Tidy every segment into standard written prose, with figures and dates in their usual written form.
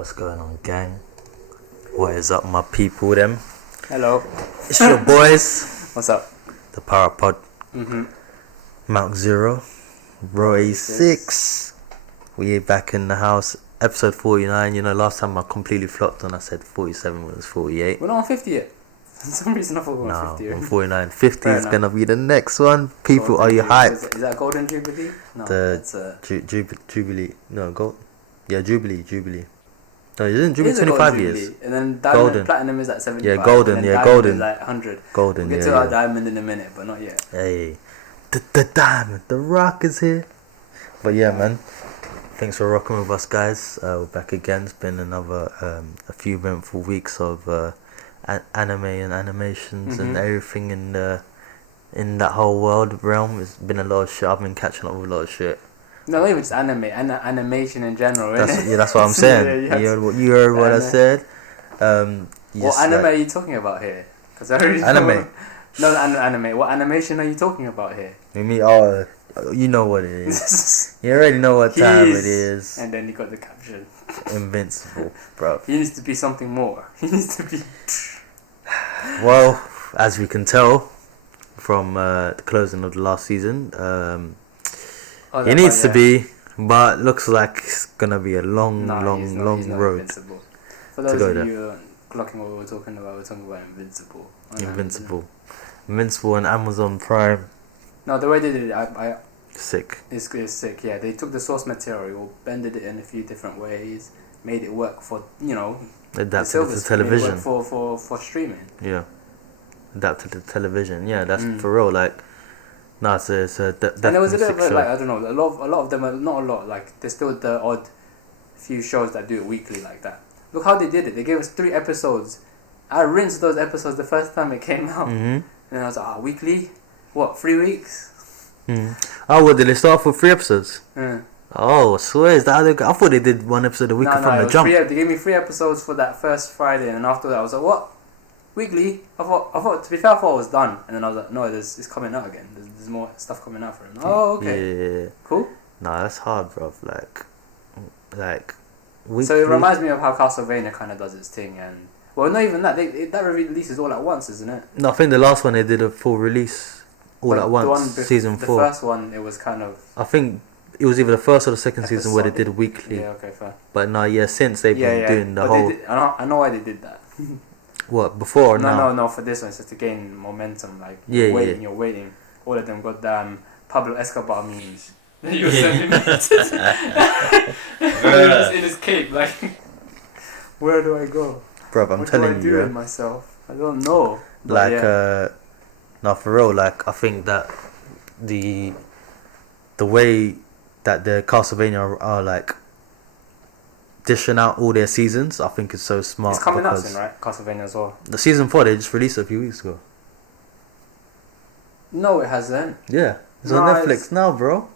What's going on, gang? What is up, my people, them? Hello. It's your boys. What's up? The POWERUP. Mount Zero. Roy 6. We're back in the house. Episode 49. You know, last time I completely flopped and I said 47 was 48. We're not on 50 yet. For some reason I thought we were on 50. No, on 49. 50 Fair is enough. going to be the next one. People, Golden are you Jubilee. hyped? Is that Golden Jubilee? No, that's Jubilee. No, gold. Yeah, Jubilee. No, isn't it Jubilee is a 25 Golden years? Jubilee. And then Diamond Golden. Platinum is like 75. Yeah, Golden, and then yeah, Diamond Golden. is like 100. Golden, We'll get to our Diamond in a minute, but not yet. Hey, the Diamond, the Rock is here. But yeah, man, thanks for rocking with us, guys. We're back again. It's been another a few eventful weeks of anime and animations and everything in that whole world realm. It's been a lot of shit. I've been catching up with a lot of shit. No, not even just anime, animation in general. That's what I'm saying. Yeah, you heard what I said. What anime are you talking about here? Cause I already anime. No, anime. What animation are you talking about here? You mean, you know what it is. You already know what time it is. And then you got the caption. Invincible, bro. He needs to be something more. He needs to be. Well, as we can tell from the closing of the last season, he needs to be, but looks like it's gonna be a long road. Invincible. For those of you clocking what we were talking about Invincible. Invincible and Amazon Prime. No, the way they did it, Sick. It's sick. Yeah, they took the source material, bended it in a few different ways, made it work for Adapted to television. Made it work for streaming. Yeah, adapted to television. Yeah, that's for real. Like, no, it's a and there was a bit of like, I don't know, a lot of them are not a lot. Like, there's still the odd few shows that do it weekly like that. Look how they did it. They gave us 3 episodes. I rinsed those episodes the first time it came out, and I was like, weekly? What, 3 weeks? Oh, what, did they start off with 3 episodes? Yeah. Oh, I swear, is that how they I thought they did 1 episode a week from the jump. They gave me 3 episodes for that first Friday, and after that I was like, what? Weekly? I thought to be fair, I thought I was done, and then I was like, no, it's coming out again. There's more stuff coming out for him. Oh, okay. Yeah. Cool. Nah, that's hard, bro. Like. Weekly. So it reminds me of how Castlevania kind of does its thing, and well, not even that. That releases all at once, isn't it? No, I think the last one they did a full release at once. Season 4. The first one, it was kind of. I think it was either the first or the second season where they did weekly. Yeah, okay, fair. But no, since they've been doing the whole. I know why they did that. What, before or now? No, for this one, it's just to gain momentum. Like, you're waiting. All of them goddamn Pablo Escobar memes. You're sending me in his cape, like, where do I go? Bro, I'm telling you. What do I do with myself? I don't know. Like, no, for real, like, I think that the way that the Castlevania are like dishing out all their seasons, I think is so smart. It's coming out soon, right? Castlevania as well. The season 4 they just released it a few weeks ago. No, it hasn't. Yeah, it's on Netflix now, bro.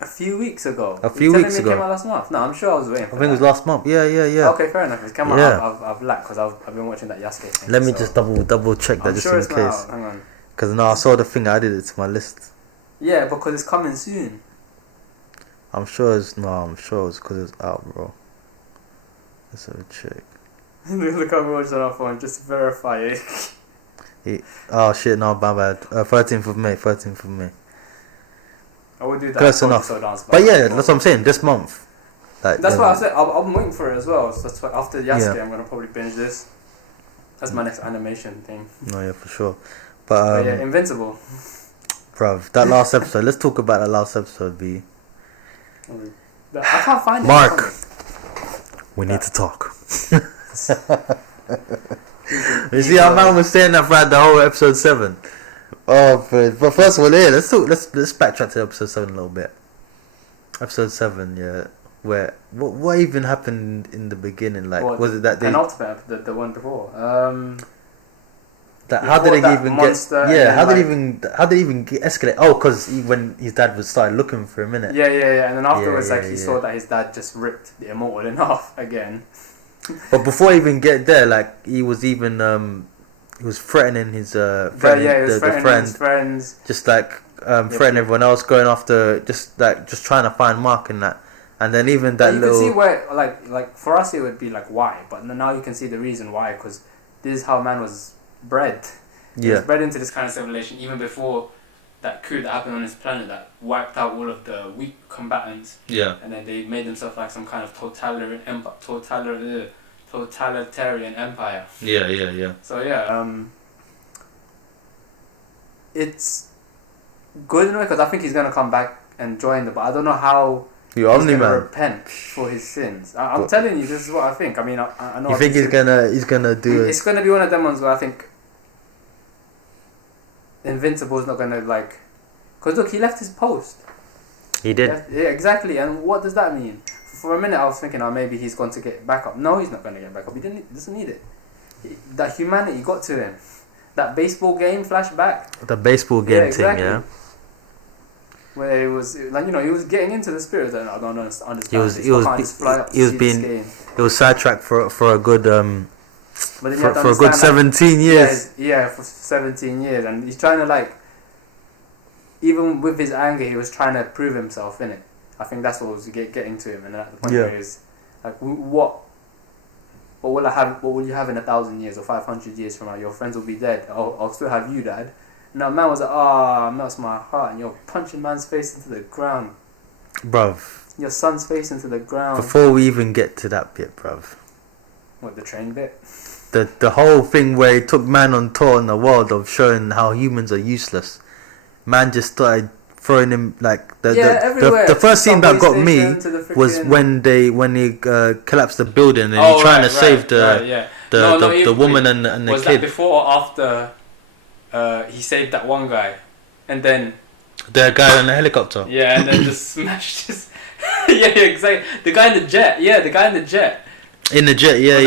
A few weeks ago. It came out last month. No, I'm sure I was waiting for I think it was last month. Yeah. Okay, fair enough. It's come out. I've lagged because I've been watching that Yasuke thing. Let me just double check that, I'm just sure in case. Hang on. Because I saw the thing, I added it to my list. Yeah, because it's coming soon. I'm sure it's because it's out, bro. Let's have a check. Look how we watched on our phone just to verify it. Oh shit, no, my bad. 13th of May. I would do that. Close enough. But yeah, that's what I'm saying, this month. Like, that's why I said I'm waiting for it as well. So that's why after Yasuke I'm going to probably binge this. That's my next animation thing. No, yeah, for sure. But yeah, Invincible. Bruv, that last episode, let's talk about that last episode, B. I can't find it. Mark, we need to talk. You see how man was saying that throughout the whole episode 7. Oh, but first of all, yeah, let's backtrack to episode 7 a little bit. Episode 7, yeah, where what even happened in the beginning? Like, was it that they penultimate, the one before? How did they even get? Yeah, how did it even escalate? Oh, because when his dad started looking for him, innit? Yeah, and then afterwards, he saw that his dad just ripped the immortal in half again. But before he even get there, like, he was even he was threatening his threatening his friends, just like threatening everyone else, going after just trying to find Mark and that. And then even that you little... can see where, like for us it would be like why, but now you can see the reason why, because this is how man was bred. He was bred into this kind of civilization even before that coup that happened on his planet that wiped out all of the weak combatants. Yeah. And then they made themselves like some kind of totalitarian empire. Yeah. So yeah, it's good in a way because I think he's gonna come back and join them, but I don't know how he's gonna repent for his sins. I'm telling you, this is what I think. I mean, I know. You think he's gonna do it? It's gonna be one of them ones where I think Invincible's not gonna like, because look, he left his post. He did. Yeah, exactly. And what does that mean? For a minute, I was thinking, oh, maybe he's going to get back up. No, he's not going to get back up. He doesn't need it. That humanity got to him. That baseball game flashback. The baseball game thing, yeah. Where it was like, you know, he was getting into the spirit. And I don't understand. He was sidetracked for a good but for a good 17 years. Yeah, for 17 years, and he's trying to like. Even with his anger, he was trying to prove himself in it. I think that's what was getting to him, and at the point where he was like, "What will I have? What will you have in 1,000 years or 500 years from now? Your friends will be dead. I'll still have you, Dad." No, man was like, melts my heart, and you're punching man's face into the ground, bruv. Your son's face into the ground. Before we even get to that bit, bruv. What, the train bit? The whole thing where he took man on tour in the world of showing how humans are useless. Man just started throwing him like the first scene that got me was when he collapsed the building and he's trying to save the woman and the kid. Was that before or after he saved that one guy and then the guy on the helicopter? Yeah, and then just smashed his exactly. The guy in the jet. In the jet, yeah.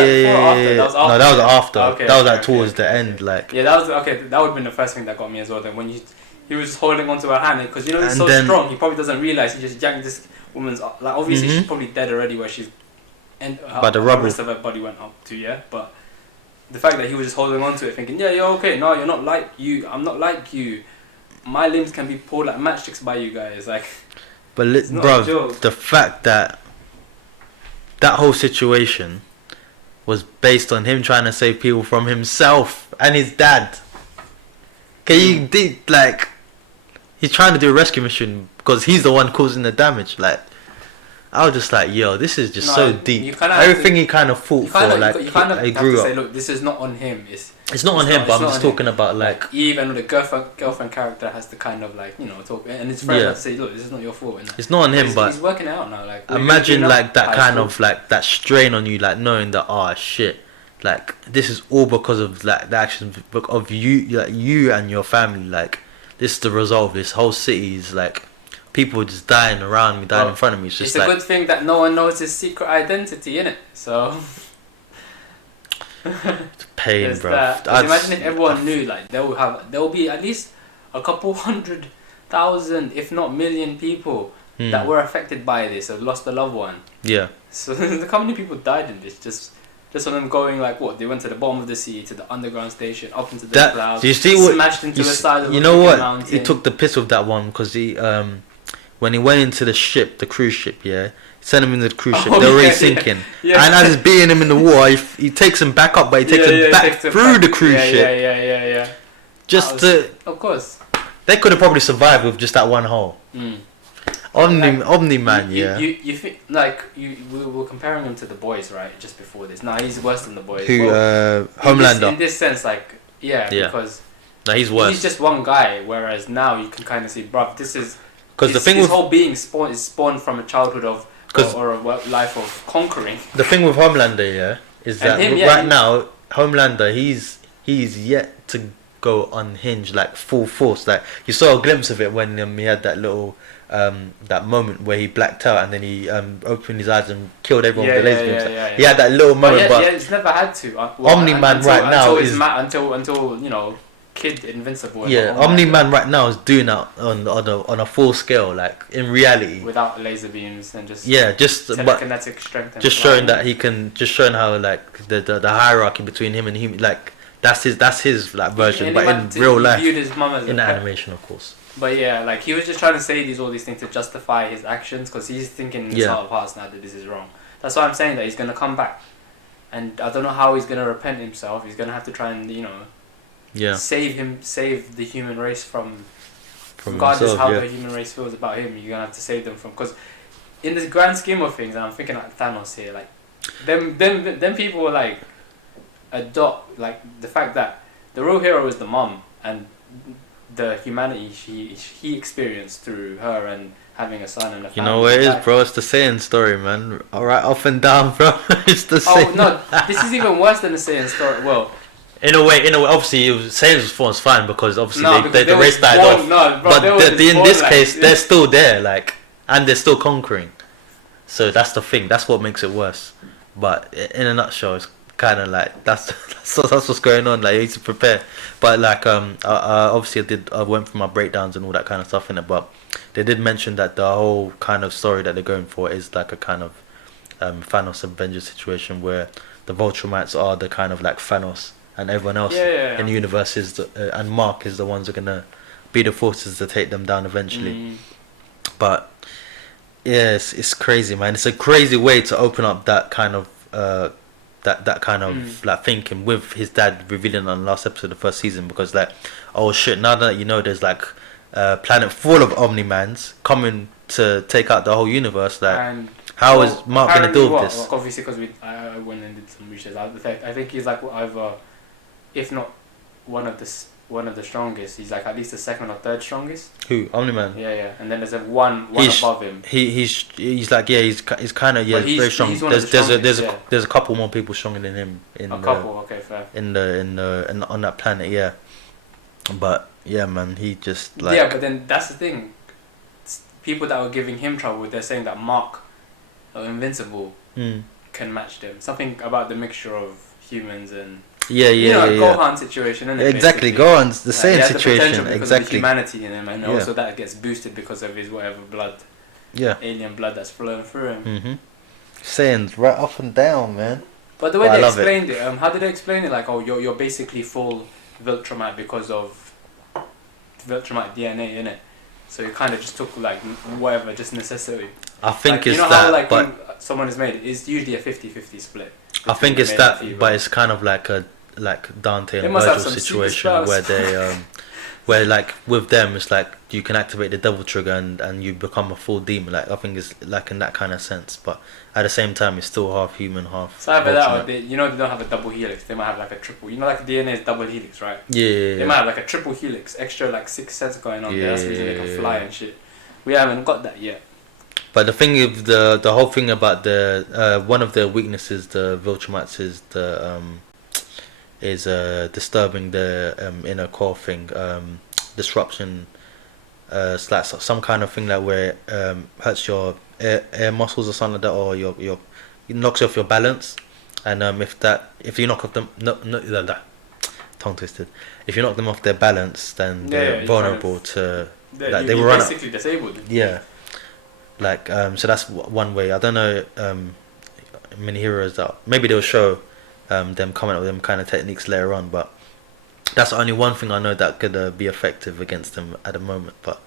That was after. No, that was after. Okay, that was towards the end, like. Yeah, that was okay. That would have been the first thing that got me as well. Then when he was just holding onto her hand because he's so strong, he probably doesn't realize he just yanked this woman's like obviously she's probably dead already where she's and but the rest of her body went up to but the fact that he was just holding on to it thinking you're okay, no, you're not like you, I'm not like you, my limbs can be pulled like matchsticks by you guys, like. But bro, the fact that whole situation was based on him trying to save people from himself and his dad. Like, he's trying to do a rescue mission because he's the one causing the damage. Like, I was just like, yo, this is just so deep. Everything he kind of fought for, like, he grew up. Say, look, this is not on him. It's not on him, but I'm just talking about like even the girlfriend character has to kind of like talk, and his friends have to say, look, this is not your fault. It's not on him, but he's working out now. Like, imagine like that kind of like that strain on you, like knowing that shit, like this is all because of like the actions of you, like you and your family. Like this is the result of this whole city's like people just dying around me, dying in front of me. It's a good thing that no one knows his secret identity, innit? So. It's pain, bro. Imagine if everyone knew, like there will be at least a couple 100,000, if not million people that were affected by this, have lost a loved one. Yeah. So look how many people died in this. Just on them going like what? They went to the bottom of the sea, to the underground station, up into the clouds. Do you see what? Smashed into the side of you know what? mountain. He took the piss with that one because he when he went into the ship, the cruise ship, sent him into the cruise ship. They're already sinking. Yeah. And as he's beating him in the water, he takes him back up, but he takes him back through the cruise ship. Yeah. Of course. They could have probably survived with just that one hole. Omni-Man, You think like we were comparing him to the boys, right? Just before this. Nah, he's worse than the boys. Who? Homelander. In this sense, like because. No, he's worse. He's just one guy, whereas now you can kind of see, bruv, this is. Because the thing with whole being is spawned from a childhood of or a life of conquering. The thing with Homelander, is that right now Homelander he's yet to go unhinged like full force. Like you saw a glimpse of it when he had that little that moment where he blacked out and then he opened his eyes and killed everyone with the laser beams. He had that little moment, but it's never had to. Omni-Man right now is until Kid Invincible. Omni-Man right now is doing that on a full scale, like in reality, without laser beams and just telekinetic strength. And just showing that he can, just showing how like the hierarchy between him and human, like That's his like version, And but in real he life, viewed his mum as in a pet. animation, of course. But yeah, like he was just trying to say all these things to justify his actions because he's thinking in his heart of hearts now that this is wrong. That's why I'm saying that he's gonna come back, and I don't know how he's gonna repent himself. He's gonna have to try and save the human race from regardless himself, how the human race feels about him. You're gonna have to save them from because in the grand scheme of things, and I'm thinking like Thanos here, like them people were like adopt like the fact that the real hero is the mom and the humanity he experienced through her and having a son and a family. You know what it is, bro? It's the Saiyan story, man. Alright, up and down, bro. It's the Saiyan. Oh no, this is even worse than the Saiyan story. Well, in a way, obviously, Saiyan's was fine because obviously the race died born, off. No, bro, but in this case, they're still there, like, and they're still conquering. So that's the thing. That's what makes it worse. But in a nutshell, it's kind of like that's what's going on. Like you need to prepare. But like obviously I went through my breakdowns and all that kind of stuff in it. But they did mention that the whole kind of story that they're going for is like a kind of Thanos Avengers situation where the Vultramites are the kind of like Thanos and everyone else in the universe is and Mark is the ones that are gonna be the forces to take them down eventually. But yes, it's crazy, man. It's a crazy way to open up that kind of that kind of like thinking with his dad revealing on the last episode of the first season because like, oh shit, now that you know there's like a planet full of Omni-Mans coming to take out the whole universe, like and how is Mark gonna deal with this? Well, obviously because I went and did some research. I think he's like either, if not one of the strongest, he's like at least the second or third strongest. Who? Omni-Man? Yeah. And then there's one above him. He's like he's kind of very strong. There's a couple more people stronger than him Okay, fair. In on that planet, yeah. But yeah, man, he just like but then that's the thing. People that were giving him trouble, they're saying that Mark or Invincible can match them. Something about the mixture of humans and Gohan situation, isn't it? Exactly, basically? Gohan's the same situation. Exactly, of the humanity in him, and also that gets boosted because of his whatever blood, alien blood that's flowing through him. Saiyans right up and down, man. But the way they explained it, how did they explain it? Like, oh, you're basically full Viltrumite because of Viltrumite DNA, innit? So you kind of just took like whatever, just necessity. I think like, it's how, that, but someone is made. It's usually a 50-50 split. I think it's that, but it's kind of like a Dante and Virgil situation where they where like with them it's like you can activate the devil trigger and you become a full demon. Like I think it's like in that kind of sense, but at the same time it's still half human, half. So either that or they don't have a double helix. They might have like a triple. Like DNA is double helix, right? Yeah. They might have like a triple helix, extra like 6 sets going on there. That's the reason they can fly and shit. We haven't got that yet. But the thing with the whole thing about the one of the weaknesses the Viltrumites is disturbing the inner core thing, disruption, slash some kind of thing that where hurts your air muscles or something like that, or your it knocks off your balance, and if you knock off them tongue twisted, if you knock them off their balance, then they're vulnerable to like they were basically disabled. Yeah. Like so that's one way. I don't know many heroes that maybe they'll show them coming up with them kind of techniques later on, but that's only one thing I know that could be effective against them at the moment. But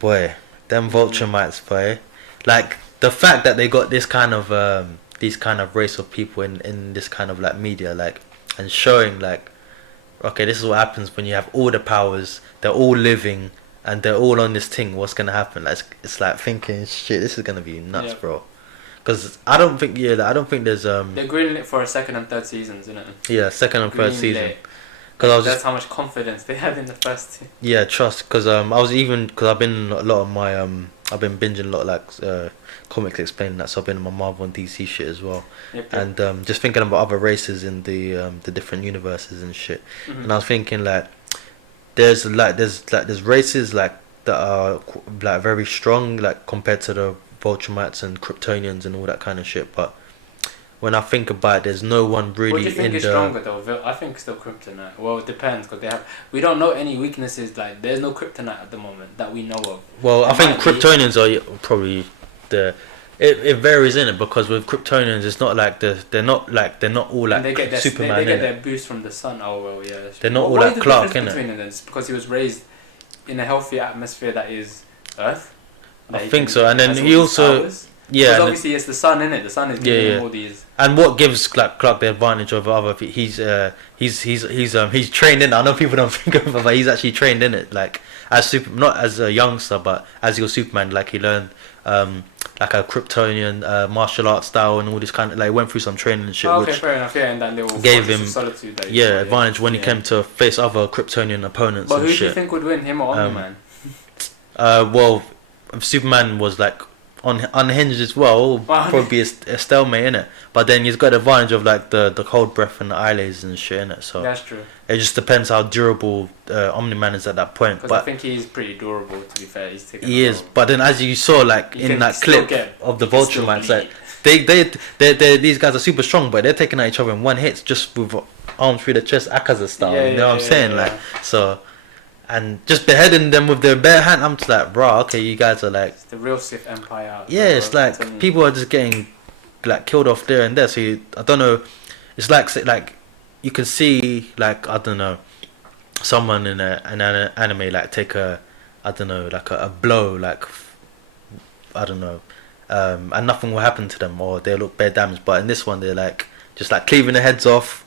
boy, them Vultramites, boy, like the fact that they got this kind of these kind of race of people in this kind of like media, like, and showing like, okay, this is what happens when you have all the powers, they're all living and they're all on this thing. What's gonna happen? Like, it's like thinking, shit, this is gonna be nuts, bro. Because I don't think there's they're greenlit for a second and third seasons, isn't it? Yeah, second and third season. Because that's how much confidence they had in the first two. Yeah, trust. Because I've been a lot of my I've been binging a lot of like comics explaining that, so I've been in my Marvel and DC shit as well. Yep. And just thinking about other races in the different universes and shit. And I was thinking like there's races like that are like very strong like compared to the Vultramites and Kryptonians and all that kind of shit, but when I think about it, there's no one really. What do you think is stronger though? I think still Kryptonite. Well, it depends because we don't know any weaknesses. Like there's no Kryptonite at the moment that we know of. Well, I think Kryptonians are probably the It varies in it because with Kryptonians, it's not like they're not all like And they get their Superman. they get their boost from the sun. Oh well, yeah. They're not all what like is the Clark, difference innit? between them then? It's because he was raised in a healthy atmosphere that is Earth. I That he think can- so, and has then all he these also powers. yeah. Because obviously it's the sun, innit? The sun is giving him all these. And what gives like Clark the advantage over other he's trained in it. I know people don't think of it, but he's actually trained in it. Like as not as a youngster, but as he was Superman, like he learned like a Kryptonian martial arts style and all this kind of like went through some training and shit, Oh, okay, which fair enough. Yeah, and that little gave fortress him of solitude that he saw, advantage when he came to face other Kryptonian opponents. But and who shit. do you think would win, him or Omni-Man? Well, if Superman was like unhinged as well, Wow. probably be a stalemate in it. But then he's got the advantage of like the cold breath and the eye lasers and shit in it. So That's true. it just depends how durable Omni-Man is at that point. Because But I think he's pretty durable. To be fair, he's taking. he is. But then as you saw, like You in can that still clip of the you can Vulture still match, bleed. like they these guys are super strong, but they're taking out each other in one hit just with arms through the chest, Akaza style. Yeah, you know what I'm yeah, saying? yeah. Like so. And just beheading them with their bare hand, I'm just like, bro, okay, you guys are like, It's the real Sith Empire. Out yeah, there, it's bro. like people are just getting like killed off there and there. So I don't know, it's like you can see like I don't know, someone in an anime like take a I don't know like a blow like I don't know, and nothing will happen to them or they look bare damaged. But in this one, they're like just like cleaving their heads off,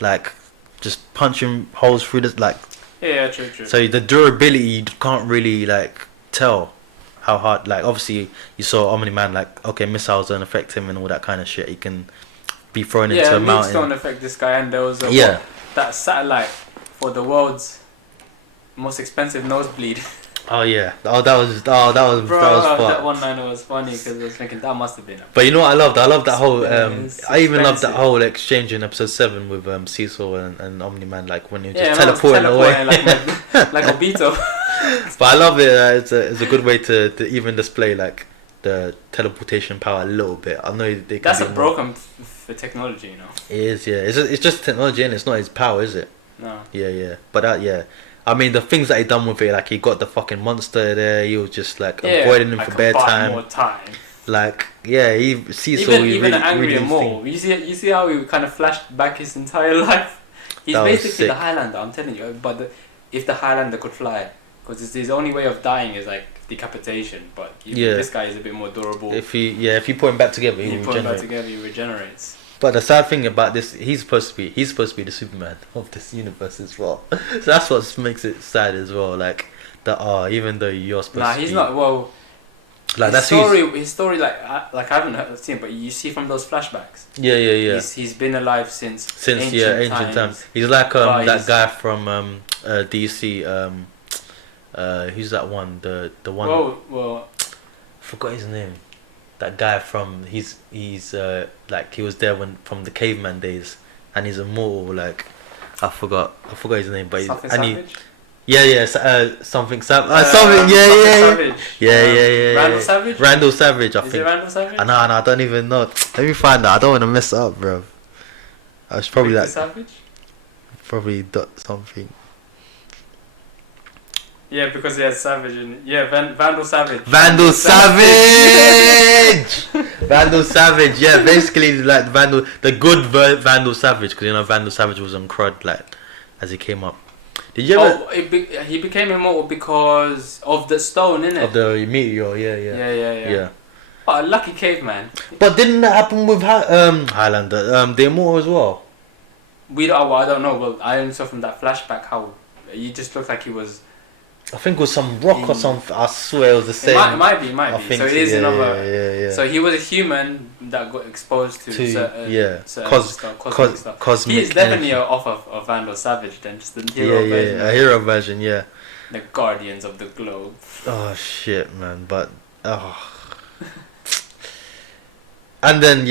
like just punching holes through this like. Yeah, true. So the durability you can't really like tell how hard. Like obviously you saw Omni-Man like okay missiles don't affect him and all that kind of shit. He can be thrown into a nukes mountain. don't affect this guy, and there was that satellite for the world's most expensive nosebleed. Oh yeah. That was Bro, fun. that one liner was funny because I was thinking that must have been. But you know what I loved? I love that whole. It's I even loved that expensive. whole exchange in episode 7 with Cecil and Omni-Man, like when he was Yeah, just man, was teleporting away. like Obito. But I love it. It's a good way to even display like the teleportation power a little bit. I know they can. That's do a more. broken for technology, you know. It is, yeah. It's just technology, and it's not his power, is it? No. Yeah. But yeah. I mean, the things that he done with it, like he got the fucking monster there. He was just like avoiding him I for can bare buy time. more time. Like yeah, he Cecil. Even really, angrier really more. You see how he kind of flashed back his entire life. He's That was basically sick. the Highlander. I'm telling you. But if the Highlander could fly, because his only way of dying is like decapitation. But this guy is a bit more durable. If you put him back together, he you will put him back regenerate. together, he regenerates. But the sad thing about this, he's supposed to be the Superman of this universe as well. So that's what makes it sad as well. Like that, even though you're supposed to. Nah, he's not. Well, Like his story, like I haven't seen, but you see from those flashbacks. Yeah. He's been alive since Ancient times. He's like But that he's- guy from DC. Who's that one? The one. Well, Forgot his name. That guy from he's like he was there from the caveman days, and he's immortal. Like I forgot his name, but something and Savage. Something Savage. yeah. Randall Savage. Randall Savage, I Is think. it Randall Savage? No, I don't even know. Let me find out. I don't want to mess it up, bro. I was probably Victor like Savage. probably dot something. Yeah, because he had Savage in it. Yeah, Vandal Savage. Vandal Savage. Vandal Savage. Yeah, basically like the good Vandal Savage, because you know Vandal Savage was on crud like as he came up. Did you ever? He became immortal because of the stone, innit? Of the meteor, yeah. Yeah. Oh, a lucky caveman. But didn't that happen with Highlander? The Immortal as well. I don't know. Well, I only saw from that flashback how he just looked like he was. I think it was some rock or something. I swear it was the same. It might be. I think So it is another. Yeah. So he was a human that got exposed to certain cosmic stuff. Cosmic. He's definitely off of Vandal Savage then, just the hero version. A hero version, yeah. The Guardians of the Globe. Oh shit, man! But and then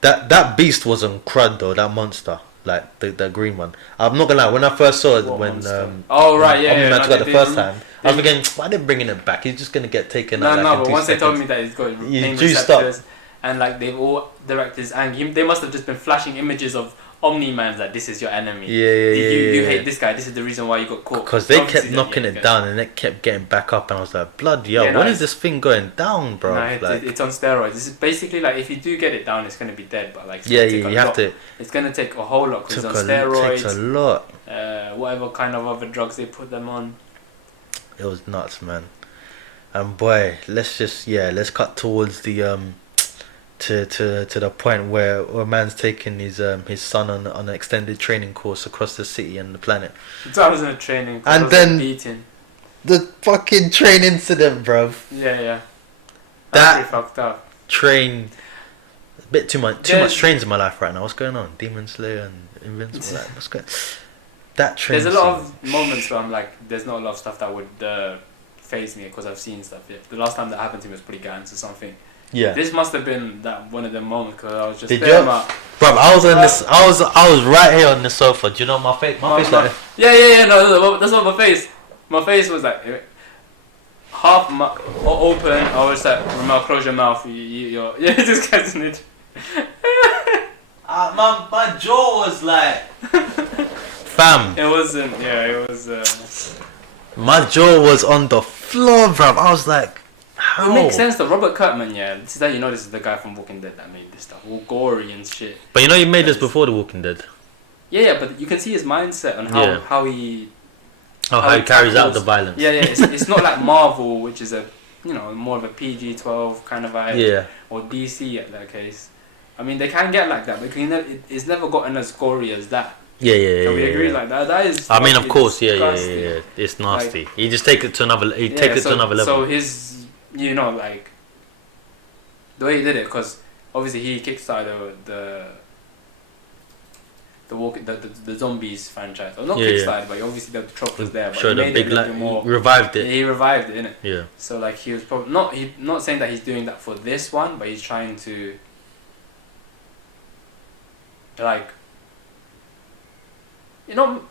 that beast was on crud though. That monster, like the green one. I'm not gonna lie. When I first saw it, What when monster? Omni-Man got the first time, I was they- thinking, why are they bringing it back? He's just gonna get taken out. No, Like, in but 2 once they told seconds. me that he's got You pain juiced up. receptors and like they've all directors and they must have just been flashing images of Omni-Man's like, this is your enemy. You hate this guy. This is the reason why you got caught. Because they kept knocking it down and it kept getting back up, and I was like, bloody hell, when is this thing going down, bro? No, it's on steroids. This is basically like, if you do get it down, it's going to be dead, but like, you have to. It's going to take a whole lot because it's on steroids. It takes a lot. Whatever kind of other drugs they put them on. It was nuts, man. And boy, let's cut towards the to the point where a man's taking his son on an extended training course across the city and the planet. That was a training course. And then beating. The fucking train incident, bruv. Yeah. That fucked up. Train, a bit too much trains in my life right now. What's going on? Demon Slayer and Invincible. Like, what's going? That train. There's a lot of moments where I'm like, there's not a lot of stuff that would phase me because I've seen stuff. Yeah. The last time that happened to me was pretty Gans or something. Yeah. This must have been that one of the moments because I was just there. Bruv, I was on this. I was right here on the sofa. Do you know my face? My face like. Yeah. No, that's not my face. My face was like half open. I was like, Ramel, close your mouth. You're this guy's an idiot. My jaw was like. Fam. It wasn't. Yeah, it was. My jaw was on the floor, bruv. I was like. How? It makes sense though. Robert Kirkman, this is that this is the guy from Walking Dead that made this stuff, all gory and shit. But he made this before The Walking Dead. Yeah, but you can see his mindset on how he carries out the violence. Yeah. It's not like Marvel, which is a more of a PG-12 kind of vibe. Yeah. Or DC at that case. I mean, they can get like that, but it's never gotten as gory as that. Yeah. Can we agree like that? That is. I mean, of course, yeah. It's nasty. Like, you just take it to another. To another level. So his. Like the way he did it, because obviously he kickstarted the zombies franchise, or not kickstarted, but obviously the trope was there. But sure, he made it a little bit more. Revived it. He revived it, innit? Yeah. So like he was probably not saying that he's doing that for this one, but he's trying to like.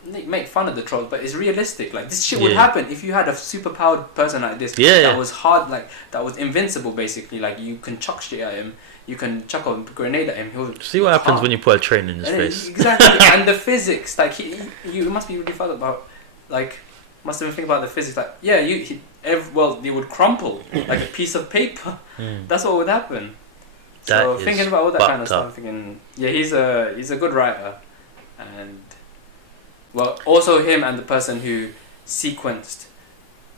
Make fun of the trolls, but it's realistic. Like this shit would happen if you had a superpowered person like this. That was hard, like that was invincible. Basically, like you can chuck shit at him, you can chuck a grenade at him. He'll see what happens when you put a train in his face. Exactly, and the physics. Like you must be really thought about. Like must have been thinking about the physics. Like they would crumple like a piece of paper. That's what would happen. So thinking about all that kind of stuff, thinking he's a good writer, and. Well, also him and the person who sequenced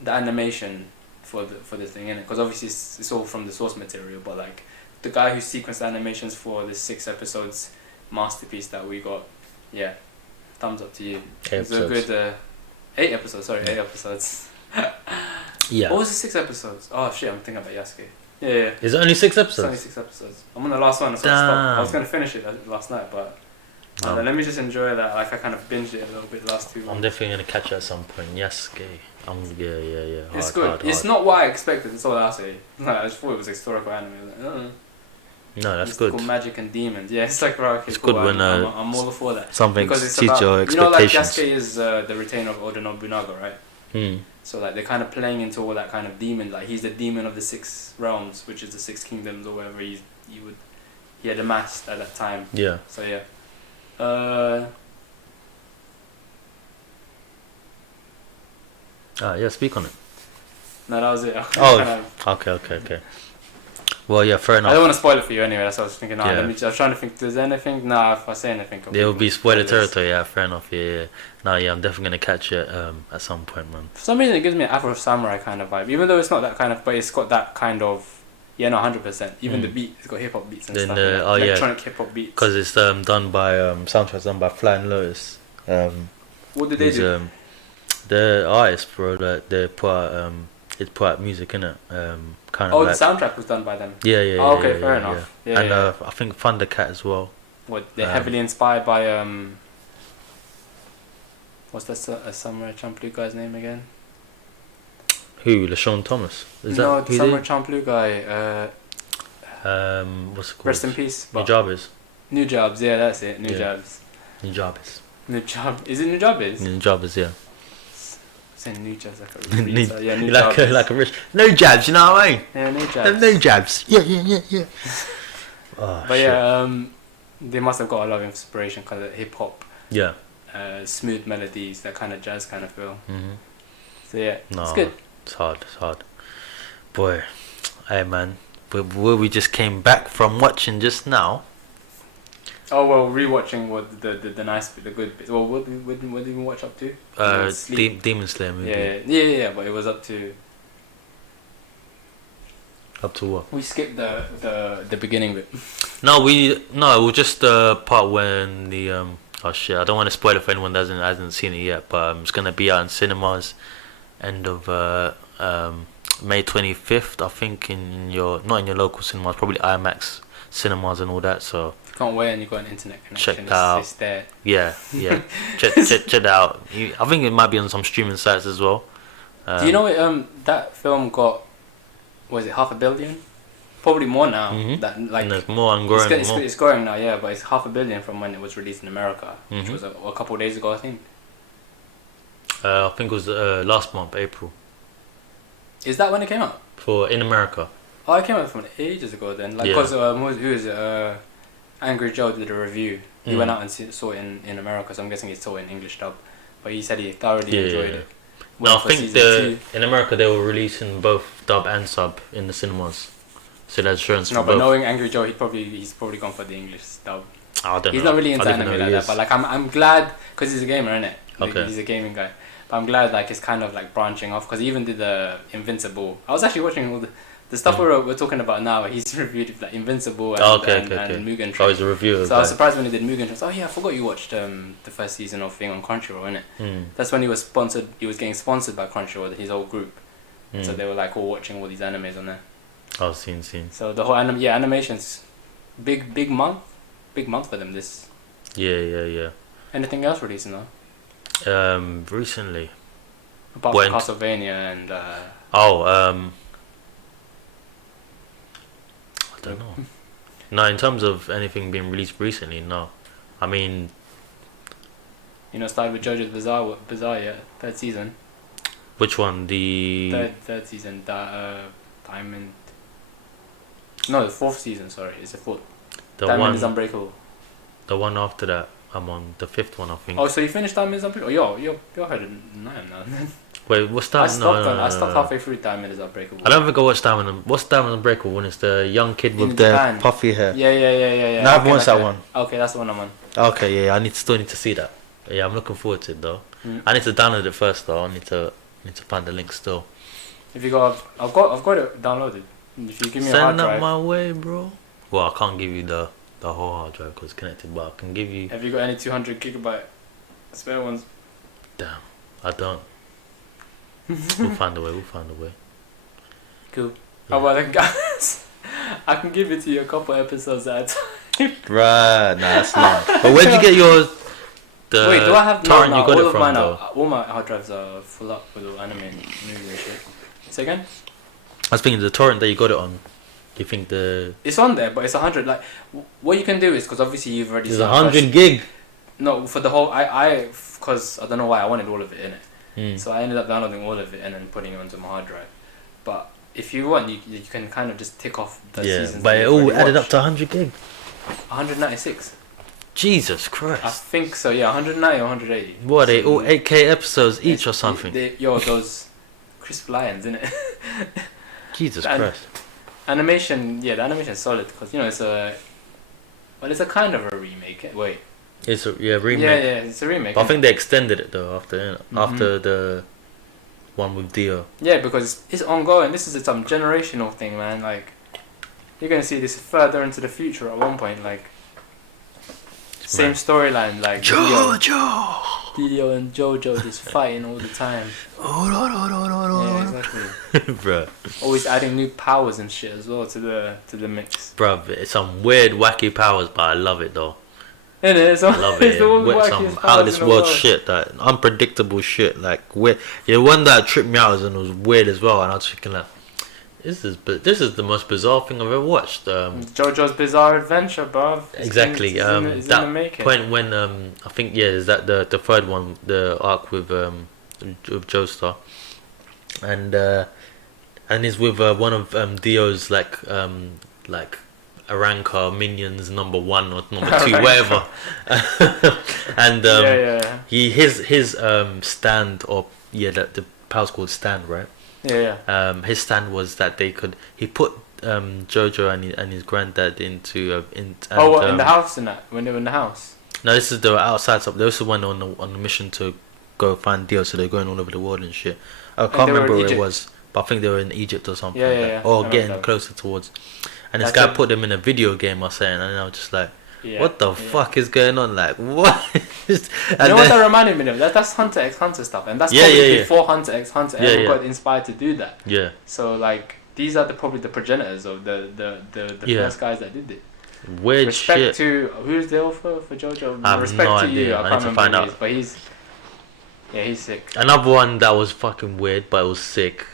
the animation for this thing, innit? Because obviously it's all from the source material, but like the guy who sequenced the animations for the 6 episodes masterpiece that we got, thumbs up to you. It's a good 8 episodes. Sorry, 8 episodes. Yeah. What was the 6 episodes? Oh shit, I'm thinking about Yasuke. Yeah. Is it only 6 episodes? It's only 6 episodes. I'm on the last one, so I stopped. I was gonna finish it last night, but. Let me just enjoy that. Like I kind of binged it a little bit last 2 months. I'm definitely gonna catch it at some point. Yes, gay. Yeah. It's good. It's not what I expected. That's all I'll say. I just thought it was historical anime. Like, no, that's good. It's called Magic and Demons. Yeah, it's like okay, it's cool. good when I'm all for that. Something exceeds your expectations. Like Yasuke is the retainer of Oda Nobunaga, right? So like they're kind of playing into all that kind of demon. Like he's the demon of the 6 realms, which is the 6 kingdoms or whatever he had amassed at that time. Yeah. So yeah. Speak on it. No, that was it. Okay. Well, yeah, fair enough. I don't want to spoil it for you anyway. That's what I was thinking. I was trying to think. Does anything? Nah, if I say anything, there will be spoiler territory. Yeah, fair enough. Yeah. No, I'm definitely gonna catch it at some point, man. For some reason, it gives me an Afro Samurai kind of vibe, even though it's not that kind of. But it's got that kind of. Yeah, no, 100%. Even the beat, it's got hip hop beats and stuff. Electronic hip hop beats. Because it's done by soundtrack's done by Flying Lotus. What did they do? The artists, bro, they put out music in it. Kind of. Oh, the soundtrack was done by them. Yeah. Oh, okay, fair enough. Yeah. And I think Thundercat as well. What they're heavily inspired by what's that Samurai Champloo guy's name again? Who? LaShawn Thomas? The Samurai Champloo guy. What's it called? Rest in peace. Nujabes. Nujabes, yeah, that's it. Nujabes. Nujabes. Is it Nujabes? Nujabes, yeah. Saying Nujabes like a like a rich. No jabs, you know what I mean? Yeah, no jabs. No jabs. Yeah. But shit. They must have got a lot of inspiration because of hip hop, Yeah. smooth melodies, that kind of jazz kind of feel. Mhm. So yeah, No, it's good. it's hard. It's hard. Boy, hey man, where we just came back from watching just now. Oh well, rewatching what the good bits. Well, what did we watch up to? Demon Slayer movie. Yeah. But it was up to. Up to what? We skipped the beginning bit. No, it was just the part when the oh shit, I don't want to spoil it for anyone that hasn't seen it yet, but it's gonna be out in cinemas end of May 25th, I think, not in your local cinemas, probably IMAX cinemas and all that. So if you can't wait and you got an internet connection, check that out. It's there. Yeah. check that out. I think it might be on some streaming sites as well. Do you know it, that film got, was it 500 million? Probably more now. Mhm. That like And there's more and growing. it's growing now, yeah. But it's 500 million from when it was released in America, which Mhm. was a couple of days ago, I think. I think it was last month, April, Is that when it came out? in America. Oh, it came out from ages ago then. Like, Yeah. because who is it? Angry Joe did a review. He went out and saw it in America, so I'm guessing he saw it in English dub. But he said he thoroughly enjoyed it. No, I Went for think season 2. in America they were releasing both dub and sub in the cinemas. So that's assurance No, for but both. knowing Angry Joe, he's probably gone for the English dub. I don't know. He's not really into I don't even anime know like who he that, is. but like I'm glad because he's a gamer, innit? Like, Okay. he's a gaming guy. But I'm glad like it's kind of like branching off because he even did the Invincible. I was actually watching all the stuff we're talking about now. He's reviewed like Invincible and, and Mugen Train. Oh, he's a reviewer. So I was surprised when he did Mugen Train. Oh yeah, I forgot you watched the first season of thing on Crunchyroll, innit? That's when he was sponsored. He was getting sponsored by Crunchyroll, his whole group. So they were like all watching all these animes on there. Oh, seen. So the whole animation's big month for them. This. Yeah. Anything else releasing though? Recently. Apart from Castlevania and. I don't know. No, in terms of anything being released recently, no. I mean, started with JoJo's Bizarre, yeah, third season. which one? The Third season, Diamond. No, the fourth season. Sorry, it's the fourth. Diamond is Unbreakable. The one after that, I'm on the fifth one, I think. Oh, so you finished Diamond is Unbreakable? Oh, you're ahead of 9 now. Wait, what's that? I stopped halfway through Diamond is Unbreakable. I don't think I watched Diamond. What's Diamond Unbreakable when it's the young kid with the Japan. puffy hair? Yeah. No, I haven't watched that one. Okay, that's the one I'm on. Okay, yeah, I still need to see that. Yeah, I'm looking forward to it though. I need to download it first though. I need to find the link still. If you got, I've got it downloaded. If you give me a hard Send that drive. my way, bro. Well, I can't give you the whole hard drive because it's connected, but I can give you. Have you got any 200 gigabyte spare ones? Damn, I don't. We'll find a way. Cool. Yeah. How about then, guys? I can give it to you a couple episodes at a time. Right, nah, that's long. But where'd you get yours? Wait, do I have torrent no, you got all it of from mine though? all my hard drives are full up with all anime and movie and shit. Say again? I was thinking the torrent that you got it on. Do you think it's on there, but it's 100. Like, what you can do is because obviously you've already. It's 100 gig. No, for the whole because I don't know why I wanted all of it in it. So I ended up downloading all of it and then putting it onto my hard drive. But if you want, you can kind of just tick off the seasons. But it all added up to 100 gig. 196. Jesus I Christ. think so. Yeah, 190 or 180. What, they all 8K episodes each or something? Those crisp lions, innit? Jesus Christ. Animation, the animation's solid because it's a kind of a remake. Wait. It's a remake. Yeah, it's a remake. But I think they extended it though after the one with Dio. Yeah, because it's ongoing. This is some generational thing, man. Like, you're gonna see this further into the future at one point. Like, same storyline, like Dio and Jojo just fighting all the time. Yeah, exactly. Bruh. Always adding new powers and shit as well to the mix. Bruh, it's some weird wacky powers, but I love it though. Isn't it? I love it. It's Some out of this world shit, that unpredictable shit, like weird. Yeah, one that tripped me out and was weird as well, and I was thinking like, this is the most bizarre thing I've ever watched. JoJo's Bizarre Adventure, bruv. Exactly. It's in the making. Point when I think is that the third one, the arc with Joestar, and is with one of Dio's like Aranka minions number 1 or number 2, whatever. And his stand, or the powers called stand, right? His stand was that he put Jojo and his granddad into in the house and that, when they were in the house. No, this is the outside stuff. They also went on a mission to go find Dio, so they're going all over the world and shit. I can't remember where it was, but I think they were in Egypt or something. Or getting closer towards. And this guy put them in a video game or something, and I was just like, what the fuck is going on? Like, what? You know what that reminded me of? That's Hunter x Hunter stuff, and that's probably before Hunter x Hunter ever got inspired to do that. Yeah. So like, these are probably the progenitors of the first guys that did it. Weird respect shit. to who's the author for JoJo? I have Respect no to idea. you. I I need can't to remember find who out. he is, but he's sick. Another one that was fucking weird, but it was sick.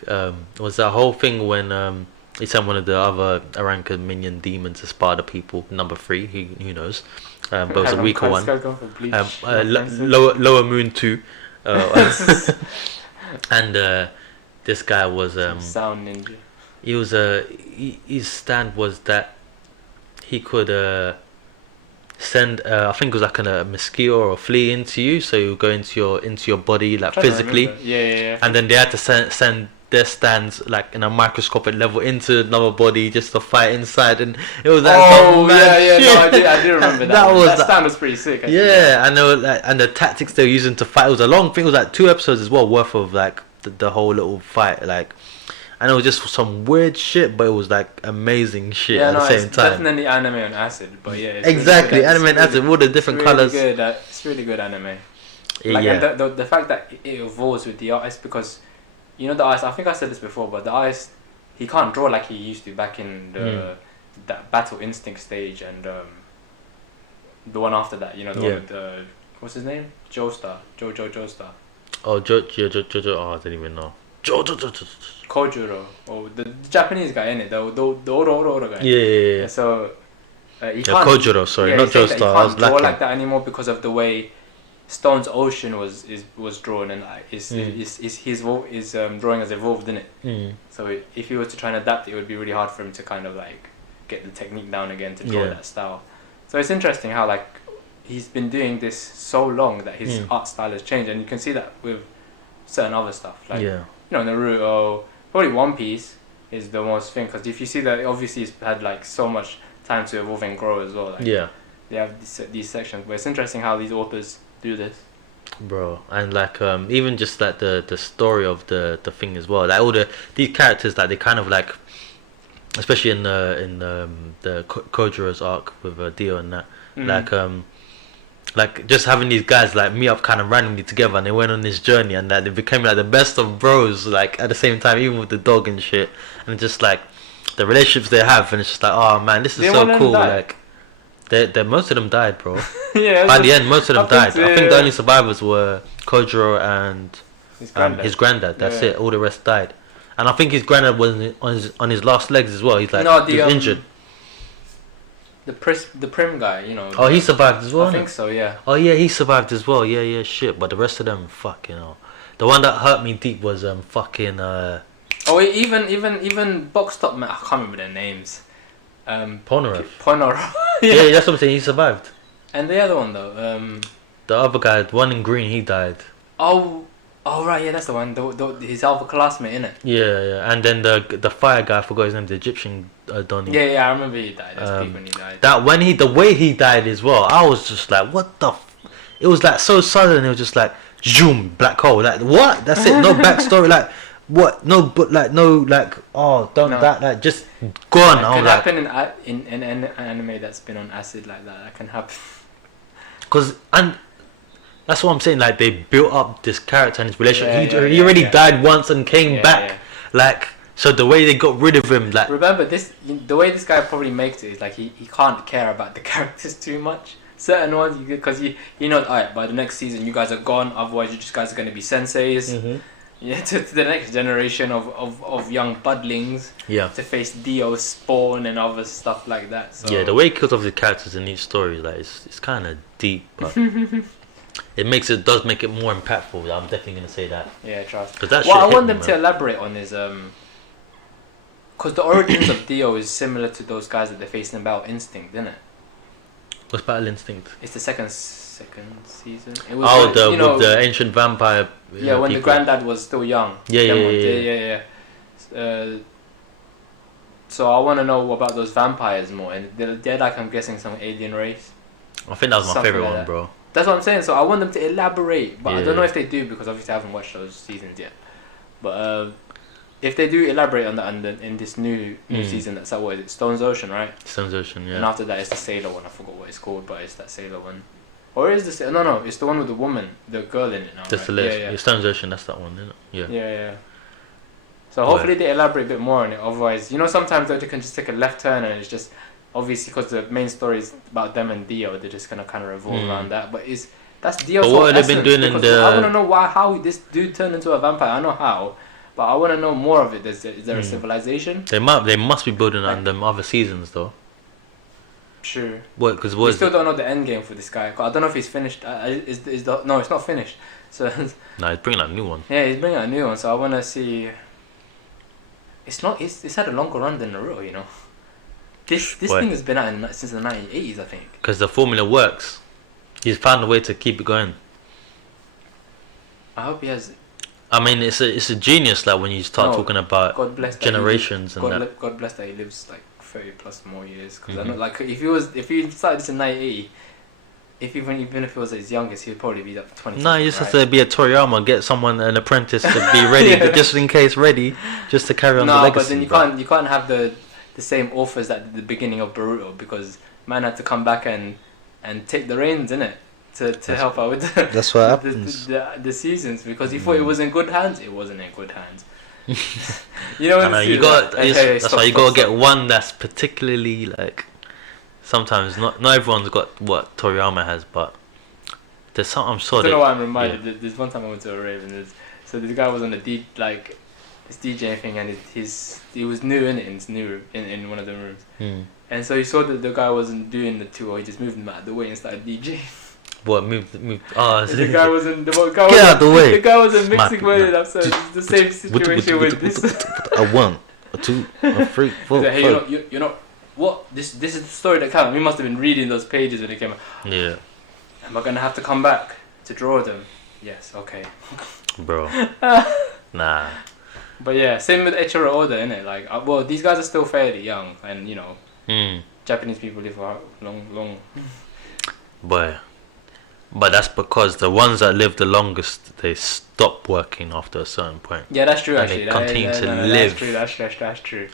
Was that whole thing when he sent one of the other Aranka minion demons to Sparta people, number 3. Who knows? But it was a weaker one. Lower Moon 2. And this guy was Sound Ninja. He was his stand was that he could send I think it was like a mosquito or a flea into you, so you go into your body like physically. And then they had to send their stands like in a microscopic level into another body just to fight inside, and it was like I do remember that stand was pretty sick. And they were like, and the tactics they were using to fight, it was a long thing. It was like 2 episodes as well worth of like the whole little fight, like. And it was just some weird shit, but it was like amazing shit at the same time. Definitely anime on acid, but it's exactly, anime on acid, all the different colours. It's really good anime. And the fact that it evolves with the artist, because you know the artist, I think I said this before, but the artist, he can't draw like he used to back in that Battle Instinct stage, and the one after that, you know, the one with the, what's his name? Joestar. Joestar. Oh, Jojo, oh, I didn't even know. Kojuro, or the Japanese guy in it, the Oro guy. Yeah. So he can't. Kojuro, sorry, not Joestar. He can't draw like that anymore because of the way Stone's Ocean was drawn, and his drawing has evolved in it. So if he was to try and adapt it would be really hard for him to kind of like get the technique down again to draw that style. So it's interesting how like he's been doing this so long that his art style has changed, and you can see that with certain other stuff like you know, Naruto, probably One Piece is the most thing, because if you see that obviously it's had like so much time to evolve and grow as well. Like, they have these sections, but it's interesting how these authors do this, bro. And like even just like the story of the thing as well, like all these characters, like they kind of like, especially in the Kojuro's arc with Dio and that, like just having these guys like meet up kind of randomly together, and they went on this journey, and that they became like the best of bros, like at the same time, even with the dog and shit, and just like the relationships they have, and it's just like, oh man, this is so cool. Like they most of them died, bro. By the end, most of them died. I think the only survivors were Kojuro and his granddad. That's it. All the rest died, and I think his granddad was on his last legs as well. He's like he was injured. The Prim guy, you know. Oh, he survived as well. I think so, yeah. Oh yeah, he survived as well. Yeah, shit. But the rest of them, fucking hell. The one that hurt me deep was fucking. Oh, even Box Top man, I can't remember their names. POWERUP. yeah, that's what I'm saying. He survived. And the other one though, the other guy, the one in green, he died. Oh right, yeah, that's the one. His other classmate, innit? Yeah, and then the fire guy, I forgot his name, the Egyptian Donnie. Yeah, I remember he died. That's peak when he died. That the way he died as well, I was just like, what the? It was like so sudden. It was just like, zoom, black hole. Like what? That's it. No backstory. Like what? No, but like no, like that. Like just gone. That can happen in an anime that's been on acid like that. That can happen. And that's what I'm saying. Like they built up this character and his relationship. He already died once and came back. Like so, the way they got rid of him, like remember this. The way this guy probably makes it is like he can't care about the characters too much. Certain ones, because he knows, alright, by the next season you guys are gone. Otherwise, you just guys are going to be senseis. Yeah, to the next generation of young budlings. Yeah. To face Dio, Spawn, and other stuff like that. So. Yeah, the way he kills off the characters in each story, like it's kind of deep, but. It does make it more impactful. I'm definitely gonna say that. Yeah, trust. What I want them to elaborate on is Because the origins of Dio is similar to those guys that they're facing about Instinct, isn't it? What's Battle Instinct? It's the second season. It was with the ancient vampire. Yeah, when the granddad was still young. Yeah. So I want to know about those vampires more, and they're like, I'm guessing, some alien race. I think that was my favorite one, bro. That's what I'm saying. So I want them to elaborate, but I don't know if they do, because obviously I haven't watched those seasons yet. But if they do elaborate on that in this new season, that's what is it? Stone's Ocean, right? Stone's Ocean, yeah. And after that, it's the sailor one. I forgot what it's called, but it's that sailor one. Or is this? No, it's the one with the woman, the girl in it now. That's right? Yeah. Stone's Ocean, that's that one, isn't it? Yeah. So hopefully they elaborate a bit more on it. Otherwise, sometimes they can just take a left turn, and it's just obviously because the main story is about them and Dio. They're just gonna kind of revolve around that. But that's Dio's whole essence. But what have they been doing in the? I want to know how this dude turned into a vampire. I know how, but I want to know more of it. Is there a civilization? They must be building on them other seasons though. Sure. What? Because we still don't know the end game for this guy. I don't know if he's finished. No, it's not finished. So. No, he's bringing out a new one. Yeah, he's bringing out a new one. So I want to see. It's had a longer run than Naruto, This thing has been out since the 1980s, I think. Because the formula works. He's found a way to keep it going. I hope he has. I mean, it's a genius. Like when you start talking about generations God bless that he lives like 30 plus more years. Because I know, like, if he started this in 1980, even if he was his youngest, he'd probably be like 20. No, you just have to be a Toriyama, get an apprentice to be ready, just in case just to carry on the legacy. No, but then you can't have the same authors at the beginning of Boruto, because man had to come back and take the reins, innit? To help out with that's what happens. The seasons, because he thought it was in good hands. It wasn't in good hands. That's why you gotta get one that's particularly like. Sometimes not everyone's got what Toriyama has, but there's some. I'm sure. I don't know why I'm reminded. Yeah. There's one time I went to a rave, and so this guy was on this DJ thing, and he was new in one of the rooms, and so he saw that the guy wasn't doing the tour. He just moved him out of the way and started DJing. What moved? Oh, the guy wasn't. Get out of the way. The guy wasn't mixing with it up, so it's the same situation with this. A 1, a 2, a 3, 4. Hey, you're not. What? This is the story that counts. We must have been reading those pages when it came out. Yeah. Am I gonna have to come back to draw them? Yes. Okay. Bro. Nah. But yeah, same with Eiichiro Oda, innit? Like, these guys are still fairly young, and Japanese people live for long. But that's because the ones that live the longest, they stop working after a certain point. Yeah, that's true. And actually, they continue to live. That's true.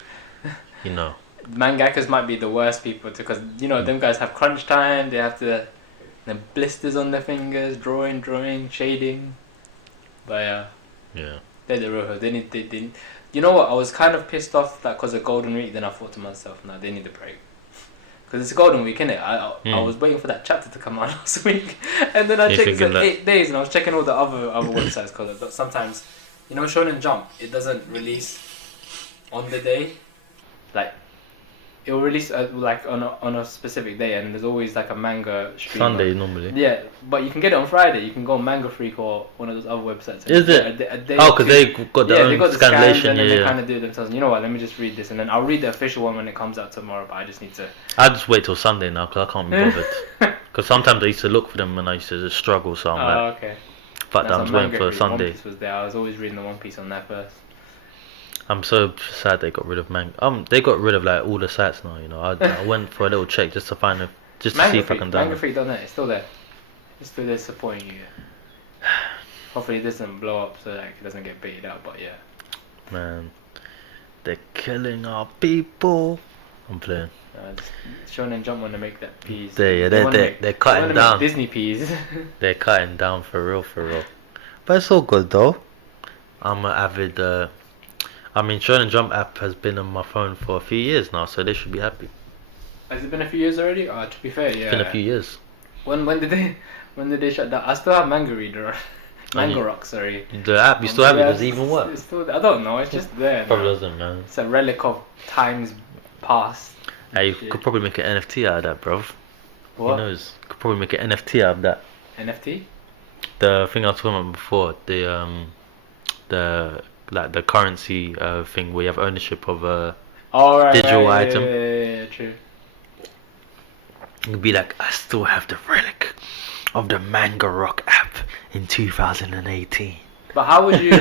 Mangakas might be the worst people because them guys have crunch time. They have to the blisters on their fingers, drawing, shading. But yeah, they're the real. They need. You know what? I was kind of pissed off that because of Golden Week. Then I thought to myself, nah, they need a break. Because it's Golden Week, innit? I was waiting for that chapter to come out last week, and then I checked it's 8 days, and I was checking all the other websites because sometimes, Shonen Jump, it doesn't release on the day, like. It will release on a specific day, and there's always like a manga stream. Sunday normally. Yeah, but you can get it on Friday. You can go on Manga Freak or one of those other websites. Is it? Because they got their own scanlation. And then they kind of do it themselves. You know what? Let me just read this, and then I'll read the official one when it comes out tomorrow. But I just need to. I'll just wait till Sunday now because I can't be bothered. Because sometimes I used to look for them and I used to just struggle. So I'm like, okay. But I'm waiting for Sunday. One Piece was there. I was always reading the One Piece on that first. I'm so sad they got rid of they got rid of like all the sites now. I went for a little check just to find to see if I can download. MangaFreak.net, it's still there. It's still there supporting you. Hopefully it doesn't blow up so that it doesn't get baited out. But yeah. Man, they're killing our people. I'm playing. Shonen Jump want to make that peas. They're cutting down. Disney peas. They're cutting down for real. But it's all good though. I'm an avid. Shonen Jump app has been on my phone for a few years now, so they should be happy. Has it been a few years already? To be fair, yeah. It's been a few years. When did they shut down? I still have Manga Reader. MzeroX, sorry. The app, you still have it? Does it even work? I don't know, it's just there. Probably doesn't, man. It's a relic of times past. Hey, you could probably make an NFT out of that, bro. What? Who knows? Could probably make an NFT out of that. NFT? The thing I was talking about before, the currency thing where you have ownership of Oh, right, digital right, item. Yeah, true. You'd be like, I still have the relic of the Manga Rock app in 2018. But how would you